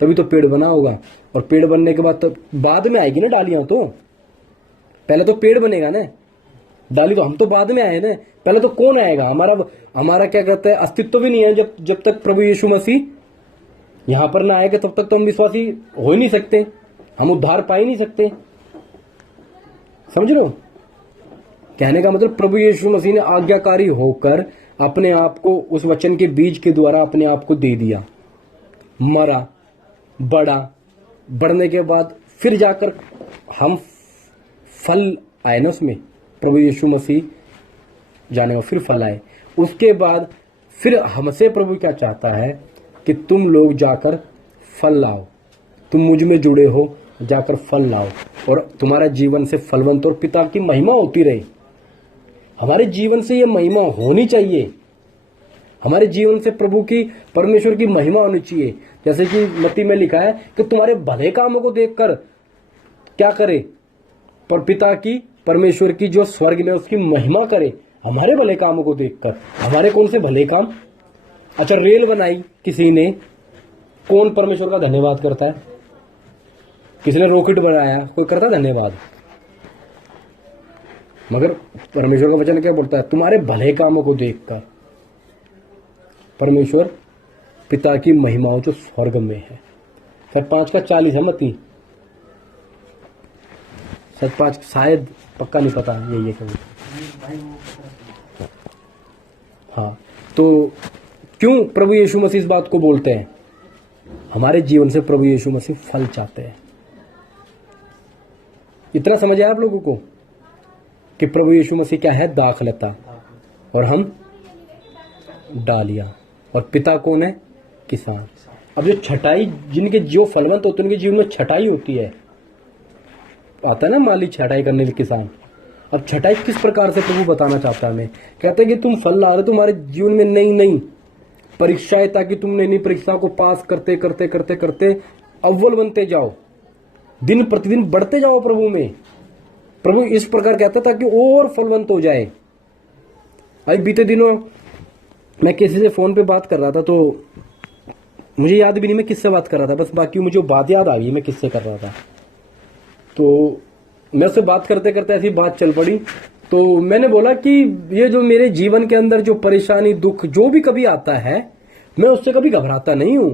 तभी तो पेड़ बना होगा। और पेड़ बनने के बाद तो बाद में आएगी ना डालियां, तो पहले तो पेड़ बनेगा ना, डाली तो हम तो बाद में आए ना, पहले तो कौन आएगा, हमारा क्या कहते हैं अस्तित्व भी नहीं है जब तक प्रभु यीशु मसीह यहां पर ना आएगा, तब तक तो हम विश्वासी हो ही नहीं सकते, हम उद्धार पा ही नहीं सकते। समझ लो कहने का मतलब, प्रभु यीशु मसीह ने आज्ञाकारी होकर अपने आप को उस वचन के बीज के द्वारा अपने आप को दे दिया, मरा, बढ़ने के बाद फिर जाकर हम फल आए ना उसमें, प्रभु यीशु मसीह जाने में फिर फल आए। उसके बाद फिर हमसे प्रभु क्या चाहता है कि तुम लोग जाकर फल लाओ, तुम मुझ में जुड़े हो, जाकर फल लाओ और तुम्हारा जीवन से फलवंत और पिता की महिमा होती रहे। हमारे जीवन से ये महिमा होनी चाहिए, हमारे जीवन से प्रभु की, परमेश्वर की महिमा होनी चाहिए। जैसे कि मत्ती में लिखा है कि तुम्हारे भले कामों को देखकर क्या करे, पर पिता की, परमेश्वर की जो स्वर्ग में उसकी महिमा करे। हमारे भले कामों को देखकर, हमारे कौन से भले काम? अच्छा, रेल बनाई किसी ने, कौन परमेश्वर का धन्यवाद करता है? किसी ने रॉकेट बनाया, कोई करता धन्यवाद? मगर परमेश्वर का वचन क्या बोलता है? तुम्हारे भले कामों को देखकर परमेश्वर पिता की महिमाओं जो स्वर्ग में है। फिर 5:40 है मती, शायद 5, शायद पक्का नहीं पता ये कभी। हाँ, तो क्यों प्रभु यीशु मसीह इस बात को बोलते हैं? हमारे जीवन से प्रभु यीशु मसीह फल चाहते हैं। इतना समझ आया आप लोगों को कि प्रभु यीशु मसीह क्या है? दाखलता, और हम डालियां, और पिता कौन है? किसान। अब जो छटाई, जिनके जो फलवंत होते हैं उनके जीवन में छटाई होती है। आता है ना माली छटाई करने के किसान। अब छटाई किस प्रकार से प्रभु बताना चाहता है हमें? कहते हैं कि तुम फल ला रहे, तुम्हारे जीवन में नई नई परीक्षाएं, ताकि तुम नई नई परीक्षा को पास करते करते करते करते अव्वल बनते जाओ, दिन प्रतिदिन बढ़ते जाओ प्रभु में। प्रभु इस प्रकार कहता ताकि और फलवंत हो जाए। अभी बीते दिनों मैं किसी से फोन पे बात कर रहा था, तो मुझे याद भी नहीं मैं किससे बात कर रहा था, बस बाकी मुझे बात याद आ गई मैं किससे कर रहा था। तो मैं उससे बात करते करते ऐसी बात चल पड़ी, तो मैंने बोला कि ये जो मेरे जीवन के अंदर जो परेशानी, दुख जो भी कभी आता है, मैं उससे कभी घबराता नहीं हूं।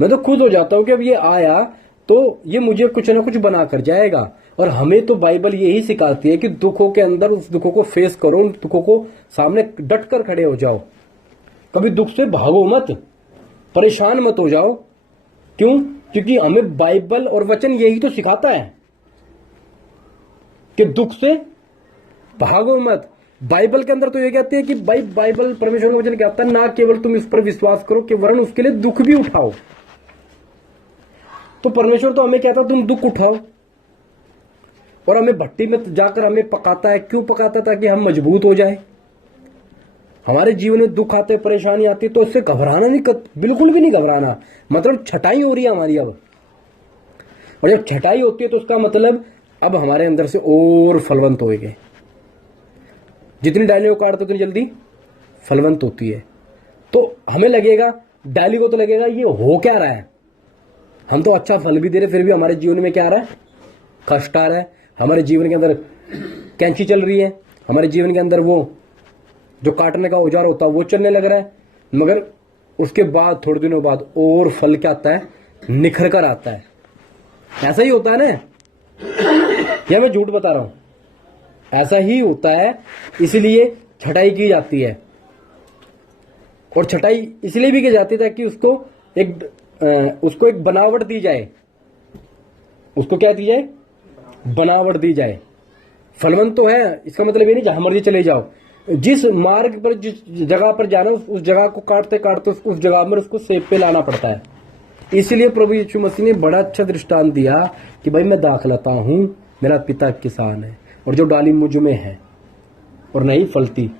मैं तो खुश हो जाता हूं कि अब ये आया तो ये मुझे कुछ ना कुछ बना कर जाएगा। और हमें तो बाइबल यही सिखाती है कि दुखों के अंदर उस दुखों को फेस करो, उन दुखों को सामने डट कर खड़े हो जाओ। कभी दुख से भागो मत, परेशान मत हो जाओ। क्यों? क्योंकि हमें बाइबल और वचन यही तो सिखाता है कि दुख से भागो मत। बाइबल के अंदर तो ये कहते हैं कि भाई बाइबल परमेश्वर का वचन कहता है ना केवल तुम इस पर विश्वास करो कि वरन उसके लिए दुख भी उठाओ। तो परमेश्वर तो हमें कहता है तुम दुख उठाओ, और हमें भट्टी में जाकर हमें पकाता है। क्यों पकाता है? ताकि हम मजबूत हो जाए। हमारे जीवन में दुख आते, परेशानी आती है तो उससे घबराना नहीं, बिल्कुल भी नहीं घबराना। मतलब छटाई हो रही है हमारी अब, और जब छटाई होती है तो उसका मतलब अब हमारे अंदर से और फलवंत होएंगे। जितनी डालियों को काटते उतनी जल्दी फलवंत होती है। तो हमें लगेगा, डाली को तो लगेगा ये हो क्या रहा है, हम तो अच्छा फल भी दे रहे, फिर भी हमारे जीवन में क्या आ रहा है? कष्ट आ रहा है। हमारे जीवन के अंदर कैंची चल रही है, हमारे जीवन के अंदर वो जो काटने का औजार होता है वो चलने लग रहा है। मगर उसके बाद थोड़े दिनों बाद और फल क्या आता है? निखर कर आता है। ऐसा ही होता है ना, या मैं झूठ बता रहा हूं? ऐसा ही होता है। इसलिए छटाई की जाती है, और छटाई इसलिए भी की जाती है ताकि उसको एक बनावट दी जाए। उसको क्या दी जाए? बनावट दी जाए। फलवंत तो है, इसका मतलब ये नहीं जहां मर्जी चले जाओ। जिस मार्ग पर, जिस जगह पर जाना, उस जगह को काटते काटते उस जगह में उसको सेब पे लाना पड़ता है। इसलिए प्रभु यीशु मसीह ने बड़ा अच्छा दृष्टांत दिया कि भाई मैं दाखलता हूं, मेरा पिता किसान है, और जो डाली मुझ में है और नहीं फलती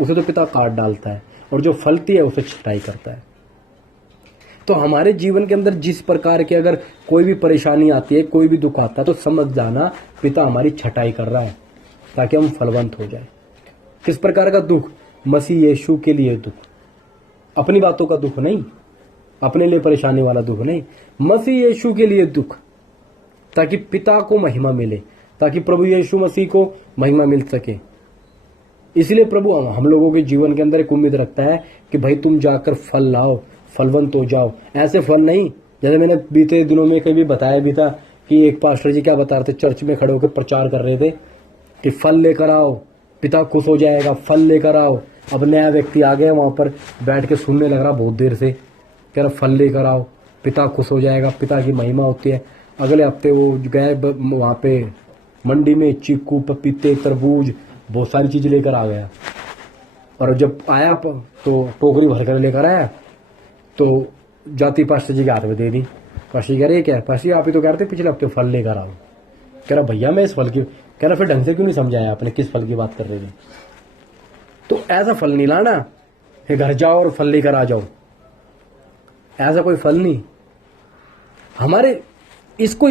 उसे तो पिता काट डालता है, और जो फलती है उसे छटाई करता है। तो हमारे जीवन के अंदर जिस प्रकार के अगर कोई भी परेशानी आती है, कोई भी दुख आता है, तो समझ जाना पिता हमारी छटाई कर रहा है ताकि हम फलवंत हो जाए। किस प्रकार का दुख? मसीह यीशु के लिए दुख, अपनी बातों का दुख नहीं, अपने लिए परेशानी वाला दुख नहीं, मसीह यीशु के लिए दुख, ताकि पिता को महिमा मिले, ताकि प्रभु यीशु मसीह को महिमा मिल सके। इसलिए प्रभु हम लोगों के जीवन के अंदर एक उम्मीद रखता है कि भाई तुम जाकर फल लाओ, फलवंत हो जाओ। ऐसे फल नहीं, जैसे मैंने बीते दिनों में कभी बताया भी था कि एक पास्टर जी क्या बता रहे थे, चर्च में खड़े होकर प्रचार कर रहे थे कि फल लेकर आओ, पिता खुश हो जाएगा, फल लेकर आओ। अब नया व्यक्ति आ गया, वहां पर बैठ के सुनने लग रहा बहुत देर से, कह रहा फल लेकर आओ, पिता खुश हो जाएगा, पिता की महिमा होती है। अगले हफ्ते वो गए वहां पे मंडी में, चीकू, पपीते, तरबूज, बहुत सारी चीज लेकर आ गया। और जब आया तो टोकरी भर कर लेकर आया, तो जाती पास्टर जी के हाथ में दे दी। पास्टर जी कह रहे क्या है? पास्टर जी आप ही तो कह रहे थे पिछले हफ्ते फल लेकर आओ। कह रहा भैया मैं इस फल की, कह रहा फिर ढंग से क्यों नहीं समझाया आपने, किस फल की बात कर रहे थे? तो ऐसा फल नहीं लाना कि घर जाओ और फल लेकर आ जाओ, ऐसा कोई फल नहीं। हमारे इसको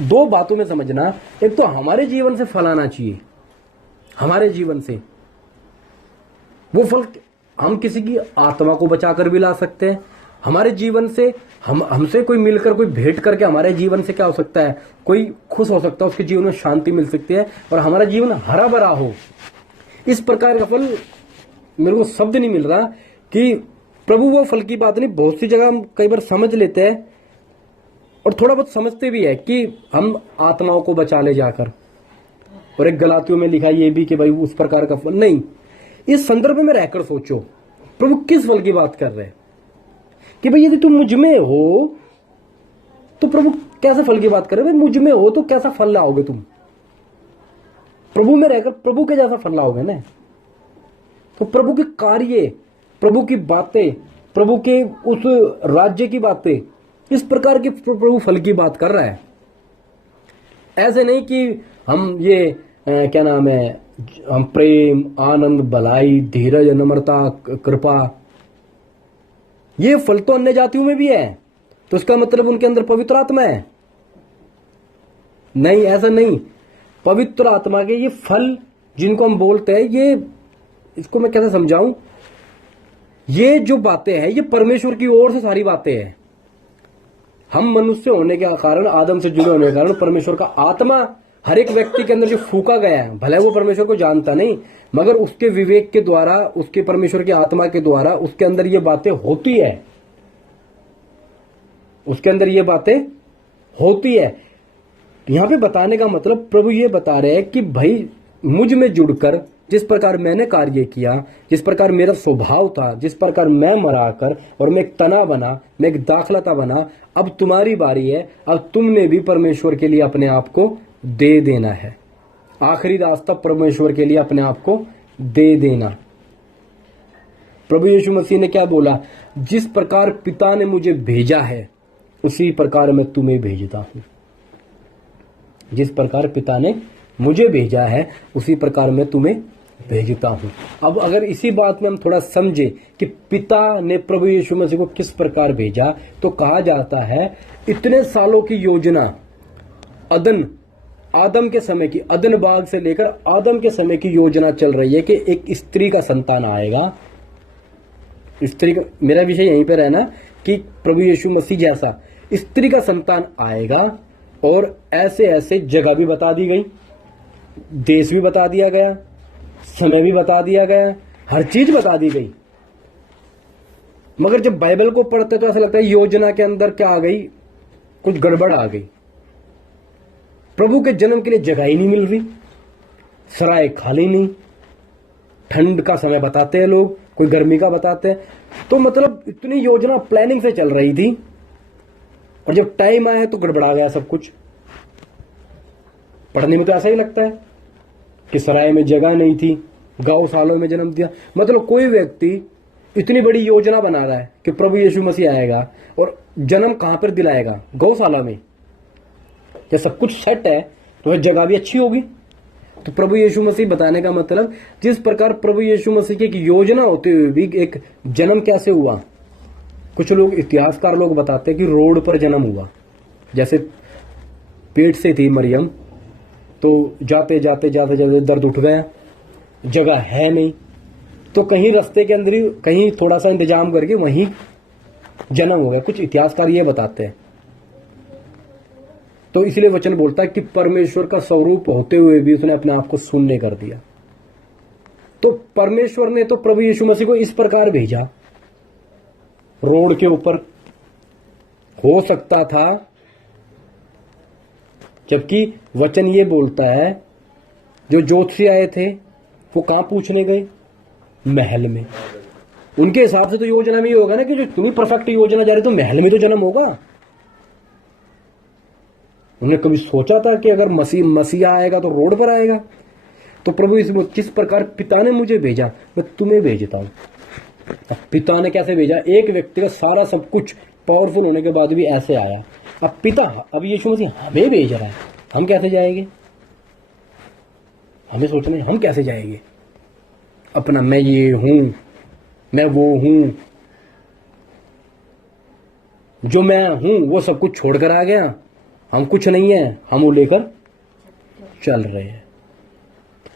दो बातों में समझना, एक तो हमारे जीवन से फल आना चाहिए, हमारे जीवन से वो फल हम किसी की आत्मा को बचाकर भी ला सकते हैं, हमारे जीवन से हमसे कोई मिलकर कोई भेंट करके हमारे जीवन से क्या हो सकता है, कोई खुश हो सकता है, उसके जीवन में शांति मिल सकती है और हमारा जीवन हरा भरा हो। इस प्रकार का फल मेरे को शब्द नहीं मिल रहा कि प्रभु वो फल की बात नहीं। बहुत सी जगह हम कई बार समझ लेते हैं और थोड़ा बहुत समझते भी है कि हम आत्माओं को बचा ले जाकर, और एक गलातियों में लिखा ये भी कि भाई उस प्रकार का फल नहीं। इस संदर्भ में रहकर सोचो प्रभु किस फल की बात कर रहे हैं कि भाई यदि तुम मुझ में हो तो प्रभु कैसे फल की बात कर रहे हैं। भाई मुझ में हो तो कैसा फल लाओगे तुम, प्रभु में रहकर प्रभु के जैसा फल लाओगे ना। तो प्रभु के कार्य, प्रभु की बातें, प्रभु के उस राज्य की बातें, इस प्रकार की प्रभु फल की बात कर रहा है। ऐसे नहीं कि हम ये क्या नाम है, हम प्रेम, आनंद, भलाई, धीरज, नम्रता, कृपा, ये फल तो अन्य जातियों में भी है, तो इसका मतलब उनके अंदर पवित्र आत्मा है? नहीं, ऐसा नहीं। पवित्र आत्मा के ये फल जिनको हम बोलते हैं, ये इसको मैं कैसे समझाऊं, ये जो बातें हैं ये परमेश्वर की ओर से सारी बातें हैं। हम मनुष्य होने के कारण, आदम से जुड़े होने के कारण परमेश्वर का आत्मा हर एक व्यक्ति के अंदर जो फूका गया है, भले वो परमेश्वर को जानता नहीं, मगर उसके विवेक के द्वारा, उसके परमेश्वर की आत्मा के द्वारा उसके अंदर ये बातें होती है, उसके अंदर ये बातें होती है। यहां पे बताने का मतलब प्रभु ये बता रहे हैं कि भाई मुझ में जुड़कर जिस प्रकार मैंने कार्य किया, जिस प्रकार मेरा स्वभाव था, जिस प्रकार मैं मराकर और मैं एक तना बना, मैं एक दाखलता बना, अब तुम्हारी बारी है। अब तुमने भी परमेश्वर के लिए अपने आप को दे देना है। आखिरी रास्ता परमेश्वर के लिए अपने आप को दे देना। प्रभु यीशु मसीह ने क्या बोला, जिस प्रकार पिता ने मुझे भेजा है उसी प्रकार मैं तुम्हें भेजता हूं। जिस प्रकार पिता ने मुझे भेजा है उसी प्रकार मैं तुम्हें भेजता हूं। अब अगर इसी बात में हम थोड़ा समझे कि पिता ने प्रभु यीशु मसीह को किस प्रकार भेजा, तो कहा जाता है इतने सालों की योजना, आदम के समय की, अदन बाग से लेकर आदम के समय की योजना चल रही है कि एक स्त्री का संतान आएगा। स्त्री का, मेरा विषय यहीं पे रहना कि प्रभु यीशु मसीह जैसा स्त्री का संतान आएगा, और ऐसे ऐसे जगह भी बता दी गई, देश भी बता दिया गया, समय भी बता दिया गया, हर चीज बता दी गई। मगर जब बाइबल को पढ़ते तो ऐसा लगता है योजना के अंदर क्या आ गई, कुछ गड़बड़ आ गई। प्रभु के जन्म के लिए जगह ही नहीं मिल रही, सराय खाली नहीं, ठंड का समय बताते हैं लोग, कोई गर्मी का बताते हैं। तो मतलब इतनी योजना प्लानिंग से चल रही थी, और जब टाइम आया तो गड़बड़ा गया सब कुछ। पढ़ने में तो ऐसा ही लगता है कि सराय में जगह नहीं थी, गौशालों में जन्म दिया। मतलब कोई व्यक्ति इतनी बड़ी योजना बना रहा है कि प्रभु यीशु मसीह आएगा, और जन्म कहां पर दिलाएगा, गौशाला में। जब सब कुछ सेट है तो वह जगह भी अच्छी होगी। तो प्रभु यीशु मसीह बताने का मतलब, जिस प्रकार प्रभु यीशु मसीह की एक योजना होते हुए भी एक जन्म कैसे हुआ। कुछ लोग, इतिहासकार लोग बताते हैं कि रोड पर जन्म हुआ। जैसे पेट से थी मरियम, तो जाते जाते जाते जाते दर्द उठ गया, जगह है नहीं, तो कहीं रास्ते के अंदर ही कहीं थोड़ा सा इंतजाम करके वहीं जन्म हो गया। कुछ इतिहासकार ये बताते हैं। तो इसलिए वचन बोलता है कि परमेश्वर का स्वरूप होते हुए भी उसने अपने आप को शून्य कर दिया। तो परमेश्वर ने तो प्रभु यीशु मसीह को इस प्रकार भेजा, रोड के ऊपर। हो सकता था, जबकि वचन ये बोलता है जो ज्योतिषी आए थे वो कहां पूछने गए, महल में। उनके हिसाब से तो योजना में ये होगा ना कि जो इतनी परफेक्ट योजना जा रही तो महल में तो जन्म होगा। उन्होंने कभी सोचा था कि अगर मसीह आएगा तो रोड पर आएगा। तो प्रभु यीशु, किस प्रकार पिता ने मुझे भेजा मैं तुम्हें भेजता हूं। अब पिता ने कैसे भेजा, एक व्यक्ति का सारा सब कुछ पावरफुल होने के बाद भी ऐसे आया। अब पिता, अब यीशु मसीह हमें भेज रहा है, हम कैसे जाएंगे। हमें सोचना है हम कैसे जाएंगे। अपना मैं ये हूं, मैं वो हूं, जो मैं हूं वो सब कुछ छोड़कर आ गया, हम कुछ नहीं है, हम वो लेकर चल रहे हैं।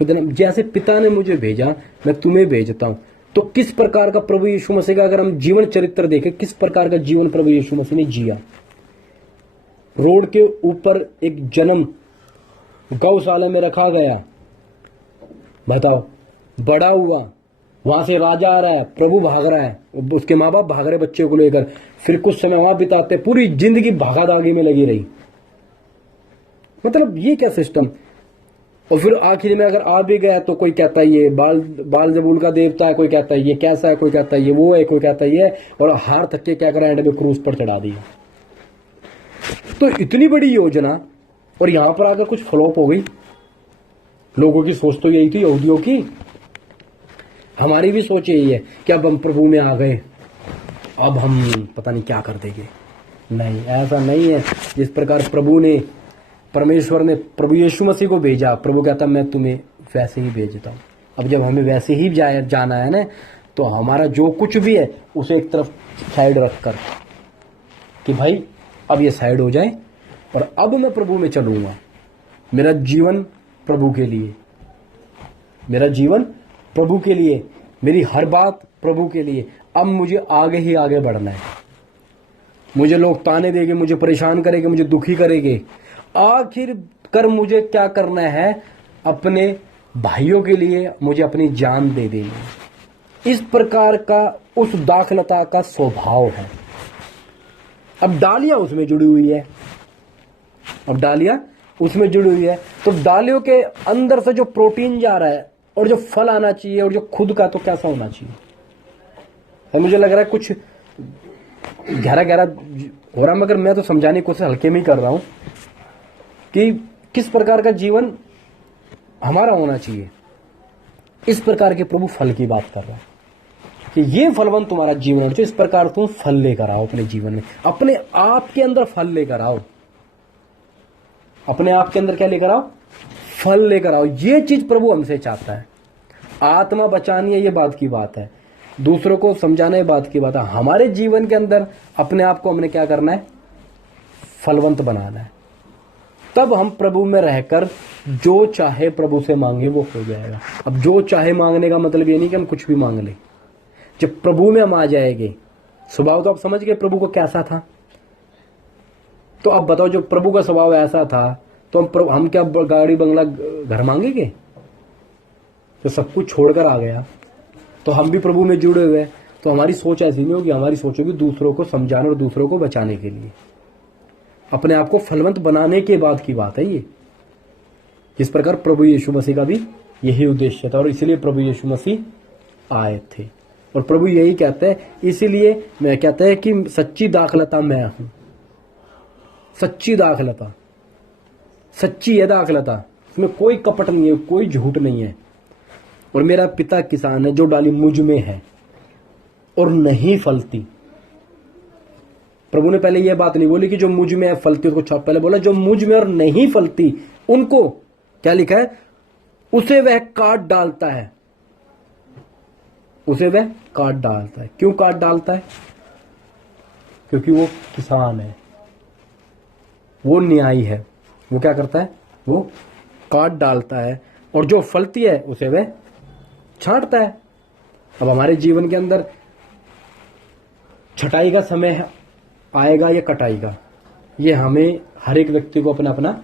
तो जैसे पिता ने मुझे भेजा मैं तुम्हें भेजता हूं। तो किस प्रकार का प्रभु यीशु मसीह का अगर हम जीवन चरित्र देखें, किस प्रकार का जीवन प्रभु यीशु मसीह ने जिया। रोड के ऊपर एक जन्म गौशाला में रखा गया, बताओ, बड़ा हुआ, वहां से राजा आ रहा है, प्रभु भाग रहा है, उसके माँ बाप भाग रहे बच्चे को लेकर, फिर कुछ समय वहां बिताते, पूरी जिंदगी भागादौड़ी में लगी रही। मतलब ये क्या सिस्टम। और फिर आखिर में अगर आ भी गया तो कोई कहता है ये बाल-जबूल का देवता है, कोई कहता है ये कैसा है, कोई कहता है ये वो है, कोई कहता है ये, और हार थक के क्या करा, एंड में क्रूस पर चढ़ा दिया। तो इतनी बड़ी योजना, और यहां पर आकर कुछ फ्लॉप हो गई। लोगों की सोच तो यही थी, यहूदियों की, हमारी भी सोच यही है कि अब हम प्रभु में आ गए, अब हम पता नहीं क्या कर देंगे। नहीं, ऐसा नहीं है। जिस प्रकार प्रभु ने, परमेश्वर ने प्रभु यीशु मसीह को भेजा, प्रभु कहता मैं तुम्हें वैसे ही भेजता हूं। अब जब हमें वैसे ही जाना है ना, तो हमारा जो कुछ भी है उसे एक तरफ साइड रखकर कि भाई अब ये साइड हो जाए और अब मैं प्रभु में चलूंगा। मेरा जीवन प्रभु के लिए, मेरा जीवन प्रभु के लिए, मेरी हर बात प्रभु के लिए। अब मुझे आगे ही आगे बढ़ना है। मुझे लोग ताने देंगे, मुझे परेशान करेंगे, मुझे दुखी करेंगे, आखिर कर मुझे क्या करना है, अपने भाइयों के लिए मुझे अपनी जान दे देनी। इस प्रकार का उस दाखलता का स्वभाव है। अब डालियां उसमें जुड़ी हुई है, अब डालियां उसमें जुड़ी हुई है, तो डालियों के अंदर से जो प्रोटीन जा रहा है और जो फल आना चाहिए और जो खुद का, तो कैसा होना चाहिए। और मुझे लग रहा है कुछ गहरा गहरा हो रहा, मगर मैं तो समझाने की कोशिश हल्के में ही कर रहा हूं कि किस प्रकार का जीवन हमारा होना चाहिए। इस प्रकार के प्रभु फल की बात कर रहा है कि ये फलवंत तुम्हारा जीवन है। इस प्रकार तुम फल लेकर आओ अपने जीवन में, अपने आप के अंदर फल लेकर आओ, अपने आप के अंदर क्या लेकर आओ, फल लेकर आओ। ये चीज प्रभु हमसे चाहता है। आत्मा बचानी है, ये बात की बात है, दूसरों को समझाना है, बात की बात है। हमारे जीवन के अंदर अपने आप को हमने क्या करना है, फलवंत बनाना है। तब हम प्रभु में रहकर जो चाहे प्रभु से मांगे वो हो जाएगा। अब जो चाहे मांगने का मतलब ये नहीं कि हम कुछ भी मांग लें। जब प्रभु में हम आ जाएंगे, स्वभाव तो आप समझ गए प्रभु को कैसा था। तो अब बताओ, जो प्रभु का स्वभाव ऐसा था, तो हम क्या गाड़ी बंगला घर मांगेंगे। तो सब कुछ छोड़कर आ गया, तो हम भी प्रभु में जुड़े हुए, तो हमारी सोच ऐसी नहीं होगी। हमारी सोच होगी दूसरों को समझाने और दूसरों को बचाने के लिए, अपने आप को फलवंत बनाने के बाद की बात है ये। जिस प्रकार प्रभु यीशु मसीह का भी यही उद्देश्य था, और इसलिए प्रभु यीशु मसीह आए थे। और प्रभु यही कहते हैं, इसीलिए मैं कहता है कि सच्ची दाखलता मैं हूं। सच्ची दाखलता, सच्ची है दाखलता, इसमें कोई कपट नहीं है, कोई झूठ नहीं है। और मेरा पिता किसान है, जो डाली मुझ में है और नहीं फलती। प्रभु ने पहले यह बात नहीं बोली कि जो मुझ में है फलती, उसको छाप, पहले बोला जो मुझ में और नहीं फलती उनको क्या लिखा है, उसे वह काट डालता है, उसे वह काट डालता है। क्यों काट डालता है? क्योंकि वो किसान है, वो न्यायी है। वो क्या करता है, वो काट डालता है, और जो फलती है उसे वह छांटता है। अब हमारे जीवन के अंदर छटाई का समय आएगा या कटाई का, ये हमें हर एक व्यक्ति को अपना अपना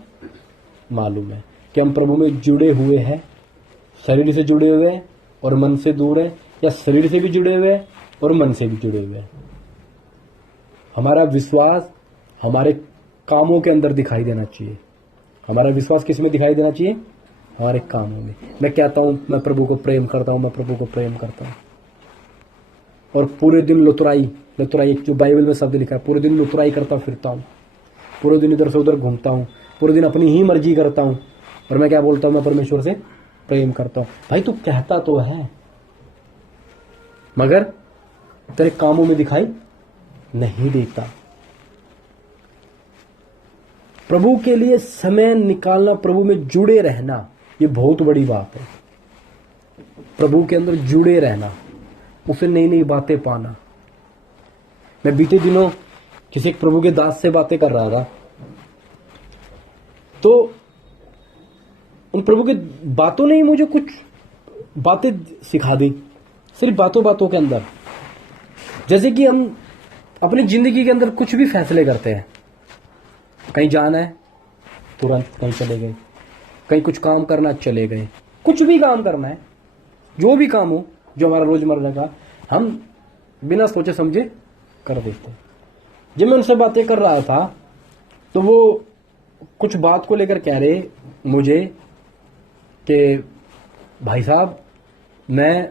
मालूम है कि हम प्रभु में जुड़े हुए हैं, शरीर से जुड़े हुए हैं और मन से दूर है, या शरीर से भी जुड़े हुए हैं और मन से भी जुड़े हुए हैं। हमारा विश्वास हमारे कामों के अंदर दिखाई देना चाहिए। हमारा विश्वास किस में दिखाई देना चाहिए? हमारे कामों में। मैं कहता हूं मैं प्रभु को प्रेम करता हूं, मैं प्रभु को प्रेम करता हूं, और पूरे दिन लुतराई, जो बाइबल में शब्द लिखा है, पूरे दिन लुतराई करता फिरता हूं, पूरे दिन इधर से उधर घूमता हूं, पूरे दिन अपनी ही मर्जी करता हूं, और मैं क्या बोलता हूं, मैं परमेश्वर से प्रेम करता हूं। भाई तू कहता तो है, मगर तेरे कामों में दिखाई नहीं देता। प्रभु के लिए समय निकालना, प्रभु में जुड़े रहना, ये बहुत बड़ी बात है। प्रभु के अंदर जुड़े रहना, उसे नई नई बातें पाना। मैं बीते दिनों किसी एक प्रभु के दास से बातें कर रहा था, तो उन प्रभु की बातों ने ही मुझे कुछ बातें सिखा दी, सिर्फ बातों बातों के अंदर। जैसे कि हम अपनी जिंदगी के अंदर कुछ भी फैसले करते हैं, कहीं जाना है तुरंत कहीं चले गए, कहीं कुछ काम करना चले गए, कुछ भी काम करना है, जो भी काम हो जो हमारा रोजमर्रा का, हम बिना सोचे समझे कर देते हैं। जब मैं उनसे बातें कर रहा था तो वो कुछ बात को लेकर कह रहे मुझे कि भाई साहब मैं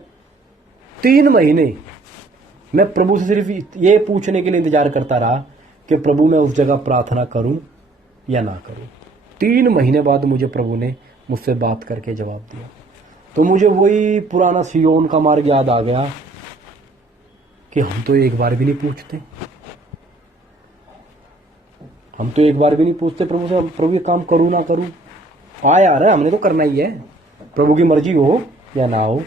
3 महीने मैं प्रभु से सिर्फ ये पूछने के लिए इंतजार करता रहा कि प्रभु मैं उस जगह प्रार्थना करूं या ना करूं। 3 महीने बाद मुझे प्रभु ने मुझसे बात करके जवाब दिया। तो मुझे वही पुराना सियोन का मार्ग याद आ गया कि हम तो एक बार भी नहीं पूछते, हम तो एक बार भी नहीं पूछते प्रभु से, प्रभु ये काम करूं ना करूं, आ यार हमने तो करना ही है, प्रभु की मर्जी हो या ना हो।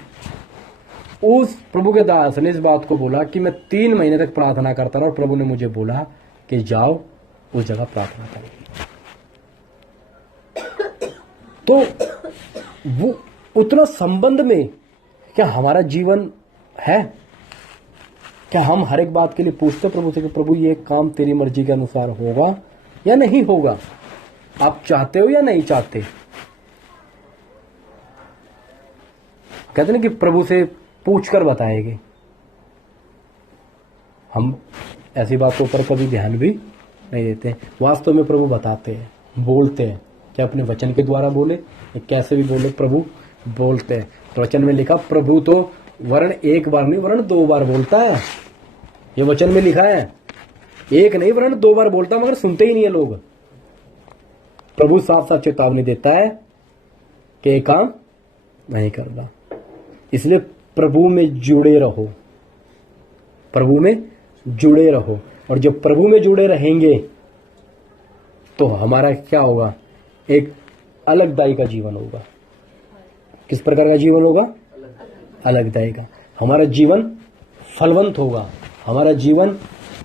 उस प्रभु के दास ने इस बात को बोला कि मैं 3 महीने तक प्रार्थना करता रहा और प्रभु ने मुझे बोला कि जाओ उस जगह प्रार्थना करो। तो वो उतना संबंध में क्या हमारा जीवन है? क्या हम हर एक बात के लिए पूछते प्रभु से कि प्रभु ये काम तेरी मर्जी के अनुसार होगा या नहीं होगा, आप चाहते हो या नहीं चाहते? कहते ना कि प्रभु से पूछ कर बताएंगे। हम ऐसी बातों पर कभी ध्यान भी नहीं देते। वास्तव में प्रभु बताते हैं, बोलते हैं, क्या अपने वचन के द्वारा बोले या कैसे भी बोले, प्रभु बोलते हैं। तो वचन में लिखा प्रभु तो वर्ण एक बार नहीं वर्ण 2 बार बोलता है। ये वचन में लिखा है, एक नहीं वर्ण 2 बार बोलता, मगर सुनते ही नहीं है लोग। प्रभु साफ साफ चेतावनी देता है कि ये काम नहीं करना। इसलिए प्रभु में जुड़े रहो, प्रभु में जुड़े रहो। और जब प्रभु में जुड़े रहेंगे तो हमारा क्या होगा? एक अलगदाई का जीवन होगा। किस प्रकार का जीवन होगा? अलगदाई का। हमारा जीवन फलवंत होगा, हमारा जीवन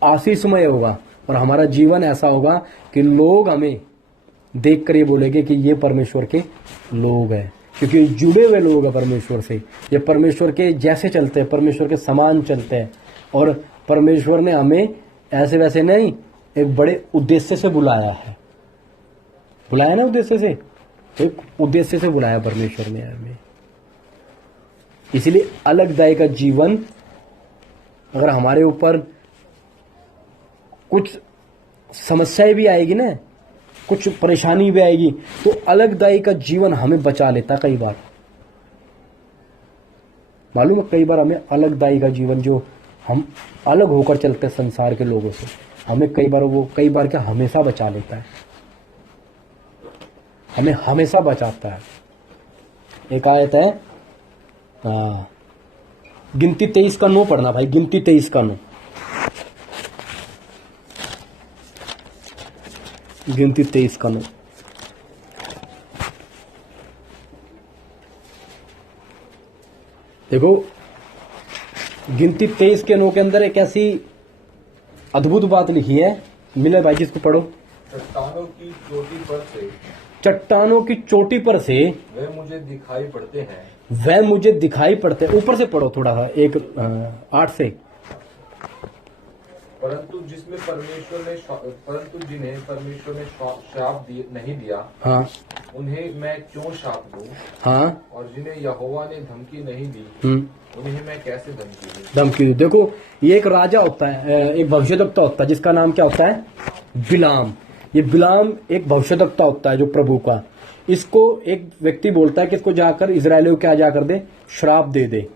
आशीषमय होगा, और हमारा जीवन ऐसा होगा कि लोग हमें देखकर ये बोलेंगे कि ये परमेश्वर के लोग हैं, क्योंकि जुड़े हुए लोग हैं परमेश्वर से। ये परमेश्वर के जैसे चलते हैं, परमेश्वर के समान चलते हैं। और परमेश्वर ने हमें ऐसे वैसे नहीं, एक बड़े उद्देश्य से बुलाया है। बुलाया ना उद्देश्य से, एक उद्देश्य से बुलाया परमेश्वर ने हमें। इसलिए अलगदाई का जीवन, अगर हमारे ऊपर कुछ समस्याएं भी आएगी ना, कुछ परेशानी भी आएगी, तो अलगदाई का जीवन हमें बचा लेता। कई बार मालूम है, कई बार हमें अलगदाई का जीवन, जो हम अलग होकर चलते हैं संसार के लोगों से, हमें कई बार क्या हमेशा बचा लेता है, हमें हमेशा बचाता है। एक आयत है, गिनती 23 का 9 पढ़ना भाई, गिनती 23 का 9, गिनती 23 का 9। देखो गिनती 23 के 9 के अंदर एक ऐसी अद्भुत बात लिखी है। मिले भाई जिसको पढ़ो। चट्टानों की चोटी पर से, चट्टानों की चोटी पर से वे मुझे दिखाई पड़ते हैं, वह मुझे दिखाई पड़ते हैं। ऊपर से पढ़ो थोड़ा सा, 8 से। परंतु जिन्हें परमेश्वर ने श्राप नहीं दिया, हाँ, उन्हें मैं क्यों श्राप दूं? हाँ, और जिन्हें यहोवा ने धमकी नहीं दी, उन्हें मैं कैसे धमकी दूं? धमकी दो। देखो ये एक राजा होता है, एक भविष्यद्वक्ता होता है, जिसका नाम क्या होता है? बिलाम। ये बिलाम एक भविष्यद्वक्ता होता है जो प्रभु का। इसको एक व्यक्ति बोलता है कि इसको जाकर इजराइलियों को क्या जाकर दे? श्राप दे दे।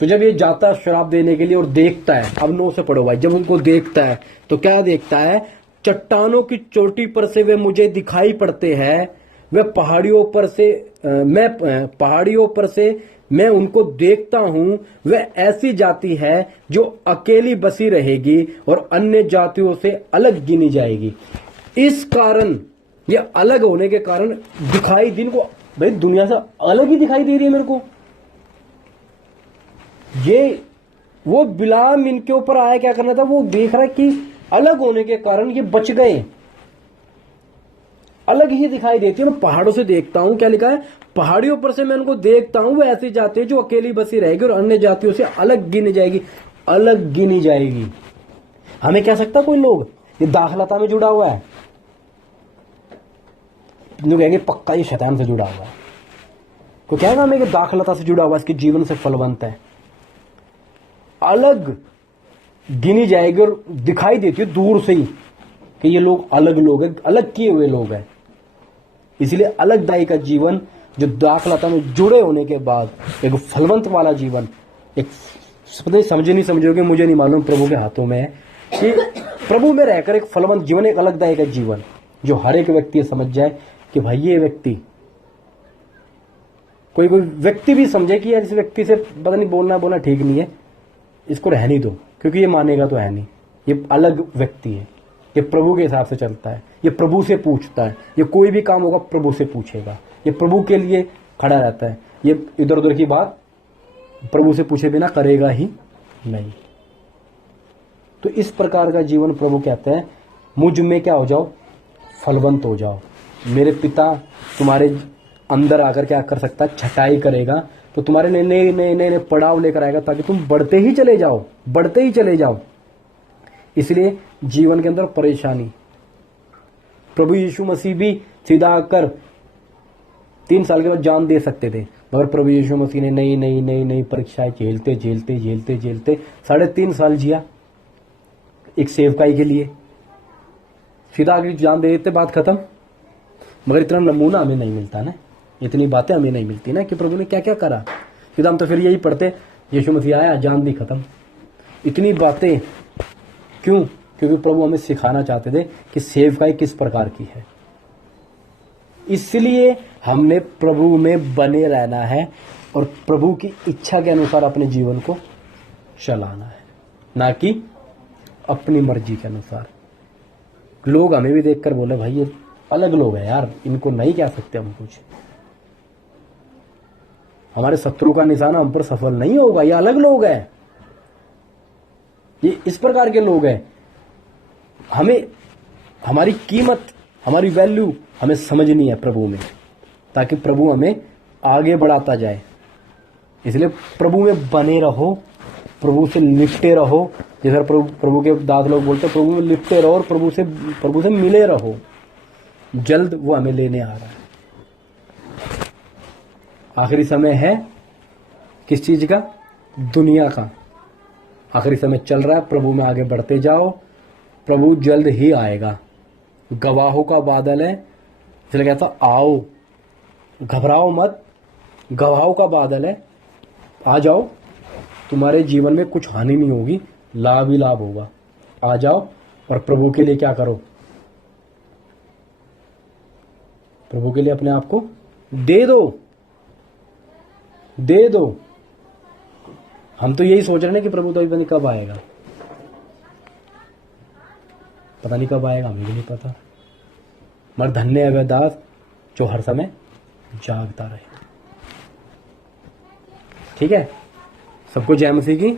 तो जब ये जाता है श्राप देने के लिए और देखता है, अब 9 से पढ़ो भाई, जब उनको देखता है तो क्या देखता है? चट्टानों की चोटी पर से वे मुझे दिखाई पड़ते हैं, वे पहाड़ियों पर से मैं उनको देखता हूं। वह ऐसी जाति है जो अकेली बसी रहेगी और अन्य जातियों से अलग गिनी जाएगी। इस कारण, ये अलग होने के कारण दिखाई दिन को, भाई दुनिया से अलग ही दिखाई दे रही है मेरे को। ये वो बिलाम इनके ऊपर आया, क्या करना था? वो देख रहा है कि अलग होने के कारण ये बच गए, अलग ही दिखाई देती है। मैं पहाड़ों से देखता हूं, क्या लिखा है, पहाड़ियों पर से मैं उनको देखता हूं, वो ऐसी जाति है जो अकेली बसी रहेगी और अन्य जातियों से अलग गिनी जाएगी, अलग गिनी जाएगी। हमें कह सकता कोई लोग ये दाखलता में जुड़ा हुआ है, लोग कहेंगे पक्का ये शैतान से जुड़ा हुआ है। को कहेगा हमें कि दाखलता से जुड़ा हुआ, इसके जीवन से फलवंत है, अलग गिनी जाएगी और दिखाई देती है दूर से ही कि ये लोग अलग लोग हैं, अलग किए हुए लोग हैं। इसलिए अलगदाई का जीवन जो दाखलता में जुड़े होने के बाद एक फलवंत वाला जीवन, एक समझे नहीं समझोगे मुझे नहीं मालूम, प्रभु के हाथों में है कि प्रभु में रहकर एक फलवंत जीवन, एक अलगदाई का जीवन जो हर एक व्यक्ति समझ जाए कि भाई ये व्यक्ति, कोई व्यक्ति भी समझे कि यार इस व्यक्ति से पता नहीं बोलना ठीक नहीं है, इसको रहने दो, क्योंकि ये मानेगा तो है नहीं, ये अलग व्यक्ति है, ये प्रभु के हिसाब से चलता है, ये प्रभु से पूछता है, ये कोई भी काम होगा प्रभु से पूछेगा, ये प्रभु के लिए खड़ा रहता है, ये इधर उधर की बात प्रभु से पूछे बिना करेगा ही नहीं। तो इस प्रकार का जीवन प्रभु कहते हैं मुझ में क्या हो जाओ, फलवंत हो जाओ। मेरे पिता तुम्हारे अंदर आकर क्या कर सकता है, छटाई करेगा, तो तुम्हारे नए नए नए पड़ाव लेकर आएगा ताकि तुम बढ़ते ही चले जाओ, बढ़ते ही चले जाओ। इसलिए जीवन के अंदर परेशानी, प्रभु यीशु मसीह भी सीधा आकर 3 साल के बाद जान दे सकते थे, मगर प्रभु यीशु मसीह ने नई नई नई नई परीक्षाएं झेलते झेलते झेलते झेलते 3.5 साल जिया एक सेवकाई के लिए, सीधा आगे जान दे देते, बात खत्म। मगर इतना नमूना हमें नहीं मिलता ना, इतनी बातें हमें नहीं मिलती ना कि प्रभु ने क्या क्या करा। सीधा हम तो फिर यही पढ़ते, यीशु मसीह आया, जान दी, खत्म। इतनी बातें क्यों? क्योंकि प्रभु हमें सिखाना चाहते थे कि सेवकाई किस प्रकार की है। इसलिए हमने प्रभु में बने रहना है और प्रभु की इच्छा के अनुसार अपने जीवन को चलाना है, ना कि अपनी मर्जी के अनुसार। लोग हमें भी देखकर बोले भाई ये अलग लोग हैं यार, इनको नहीं कह सकते हम कुछ, हमारे शत्रु का निशाना हम पर सफल नहीं होगा, ये अलग लोग हैं, ये इस प्रकार के लोग हैं। हमें हमारी कीमत, हमारी वैल्यू हमें समझनी है प्रभु में, ताकि प्रभु हमें आगे बढ़ाता जाए। इसलिए प्रभु में बने रहो, प्रभु से लिपटे रहो। जैसे प्रभु के दास लोग बोलते हैं, प्रभु में लिपटे रहो और प्रभु से मिले रहो, जल्द वो हमें लेने आ रहा है। आखिरी समय है किस चीज का? दुनिया का आखिरी समय चल रहा है। प्रभु में आगे बढ़ते जाओ, प्रभु जल्द ही आएगा। गवाहों का बादल है, इसलिए कहता आओ, घबराओ मत, गवाहों का बादल है, आ जाओ। तुम्हारे जीवन में कुछ हानि नहीं होगी, लाभ ही लाभ होगा। आ जाओ और प्रभु के लिए क्या करो, प्रभु के लिए अपने आप को दे दो, दे दो। हम तो यही सोच रहे हैं कि प्रभु तो अभी कब आएगा, पता नहीं कब आएगा, हमें भी नहीं पता। मगर धन्य है वह दास जो हर समय जागता रहे। ठीक है, सबको जय मसीह की।